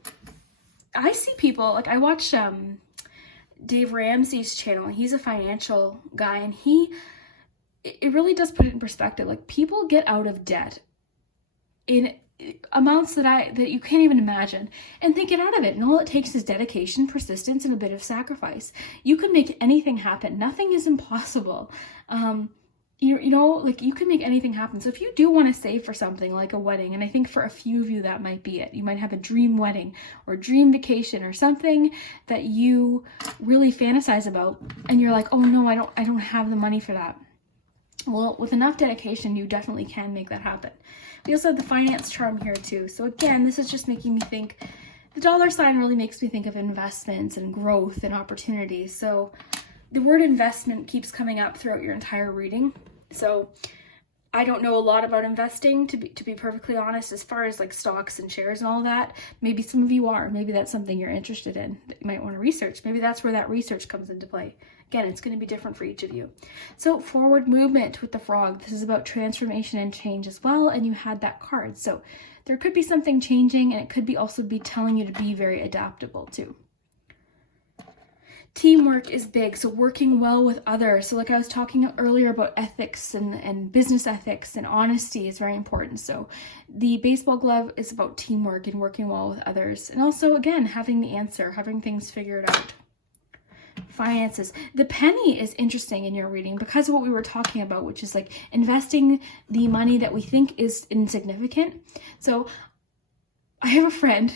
I see people, like, I watch Dave Ramsey's channel. He's a financial guy, and it really does put it in perspective. Like, people get out of debt in amounts that you can't even imagine, and they get out of it, and all it takes is dedication, persistence, and a bit of sacrifice. You can make anything happen. Nothing is impossible. You know, like, you can make anything happen. So if you do want to save for something like a wedding, and I think for a few of you that might be it, you might have a dream wedding or dream vacation or something that you really fantasize about, and you're like, oh no, I don't have the money for that. Well, with enough dedication, you definitely can make that happen. We also have the finance charm here too. So again, this is just making me think, the dollar sign really makes me think of investments and growth and opportunity. So the word investment keeps coming up throughout your entire reading. So I don't know a lot about investing, to be perfectly honest, as far as like stocks and shares and all that. Maybe some of you are. Maybe that's something you're interested in that you might want to research. Maybe that's where that research comes into play. Again, it's going to be different for each of you. So forward movement with the frog. This is about transformation and change as well. And you had that card. So there could be something changing, and it could be also be telling you to be very adaptable too. Teamwork is big. So working well with others. So like I was talking earlier about ethics and business ethics and honesty is very important. So the baseball glove is about teamwork and working well with others. And also, again, having the answer, having things figured out. Finances. The penny is interesting in your reading because of what we were talking about, which is like investing the money that we think is insignificant. So I have a friend,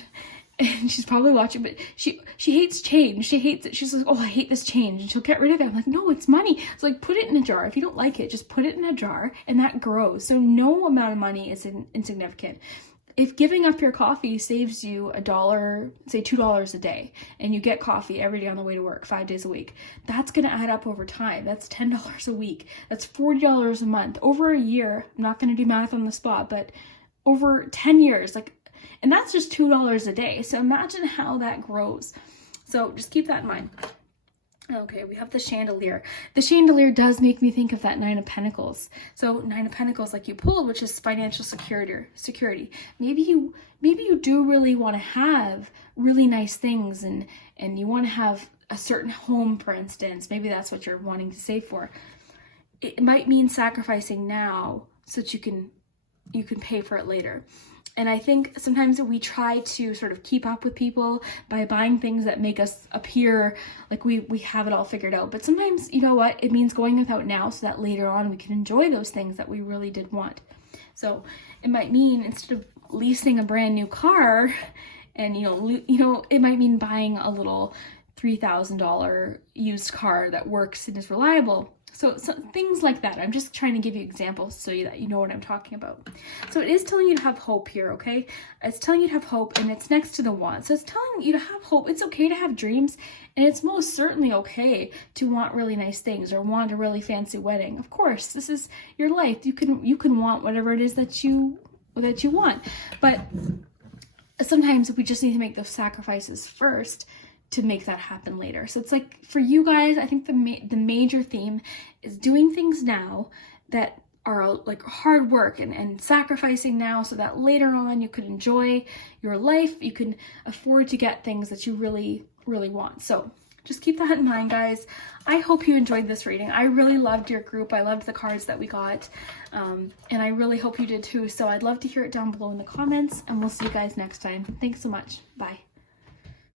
and she's probably watching, but she hates change. She hates it. She's like, oh, I hate this change, and she'll get rid of it. I'm like, no, it's money. So like, put it in a jar. If you don't like it, just put it in a jar, and that grows. So no amount of money is insignificant. If giving up your coffee saves you $1, say $2 a day, and you get coffee every day on the way to work, 5 days a week, that's going to add up over time. That's $10 a week. That's $40 a month. Over a year, I'm not going to do math on the spot, but over 10 years, like, and that's just $2 a day. So imagine how that grows. So just keep that in mind. Okay, we have the chandelier. The chandelier does make me think of that Nine of Pentacles. So Nine of Pentacles, like you pulled, which is financial security. Maybe you do really want to have really nice things, and you want to have a certain home, for instance. Maybe that's what you're wanting to save for. It might mean sacrificing now so that you can pay for it later. And I think sometimes we try to sort of keep up with people by buying things that make us appear like we have it all figured out. But sometimes, you know what, it means going without now so that later on we can enjoy those things that we really did want. So it might mean, instead of leasing a brand new car, and it might mean buying a little $3,000 used car that works and is reliable. So things like that. I'm just trying to give you examples so that you know what I'm talking about. So it is telling you to have hope here, okay? It's telling you to have hope, and it's next to the wand. So it's telling you to have hope. It's okay to have dreams, and it's most certainly okay to want really nice things or want a really fancy wedding. Of course, this is your life. You can want whatever it is that you want. But sometimes we just need to make those sacrifices first to make that happen later. So it's like, for you guys, I think the major theme is doing things now that are like hard work and sacrificing now so that later on you could enjoy your life, you can afford to get things that you really, really want. So just keep that in mind, guys. I hope you enjoyed this reading. I really loved your group. I loved the cards that we got. And I really hope you did too. So I'd love to hear it down below in the comments, and we'll see you guys next time. Thanks so much. Bye.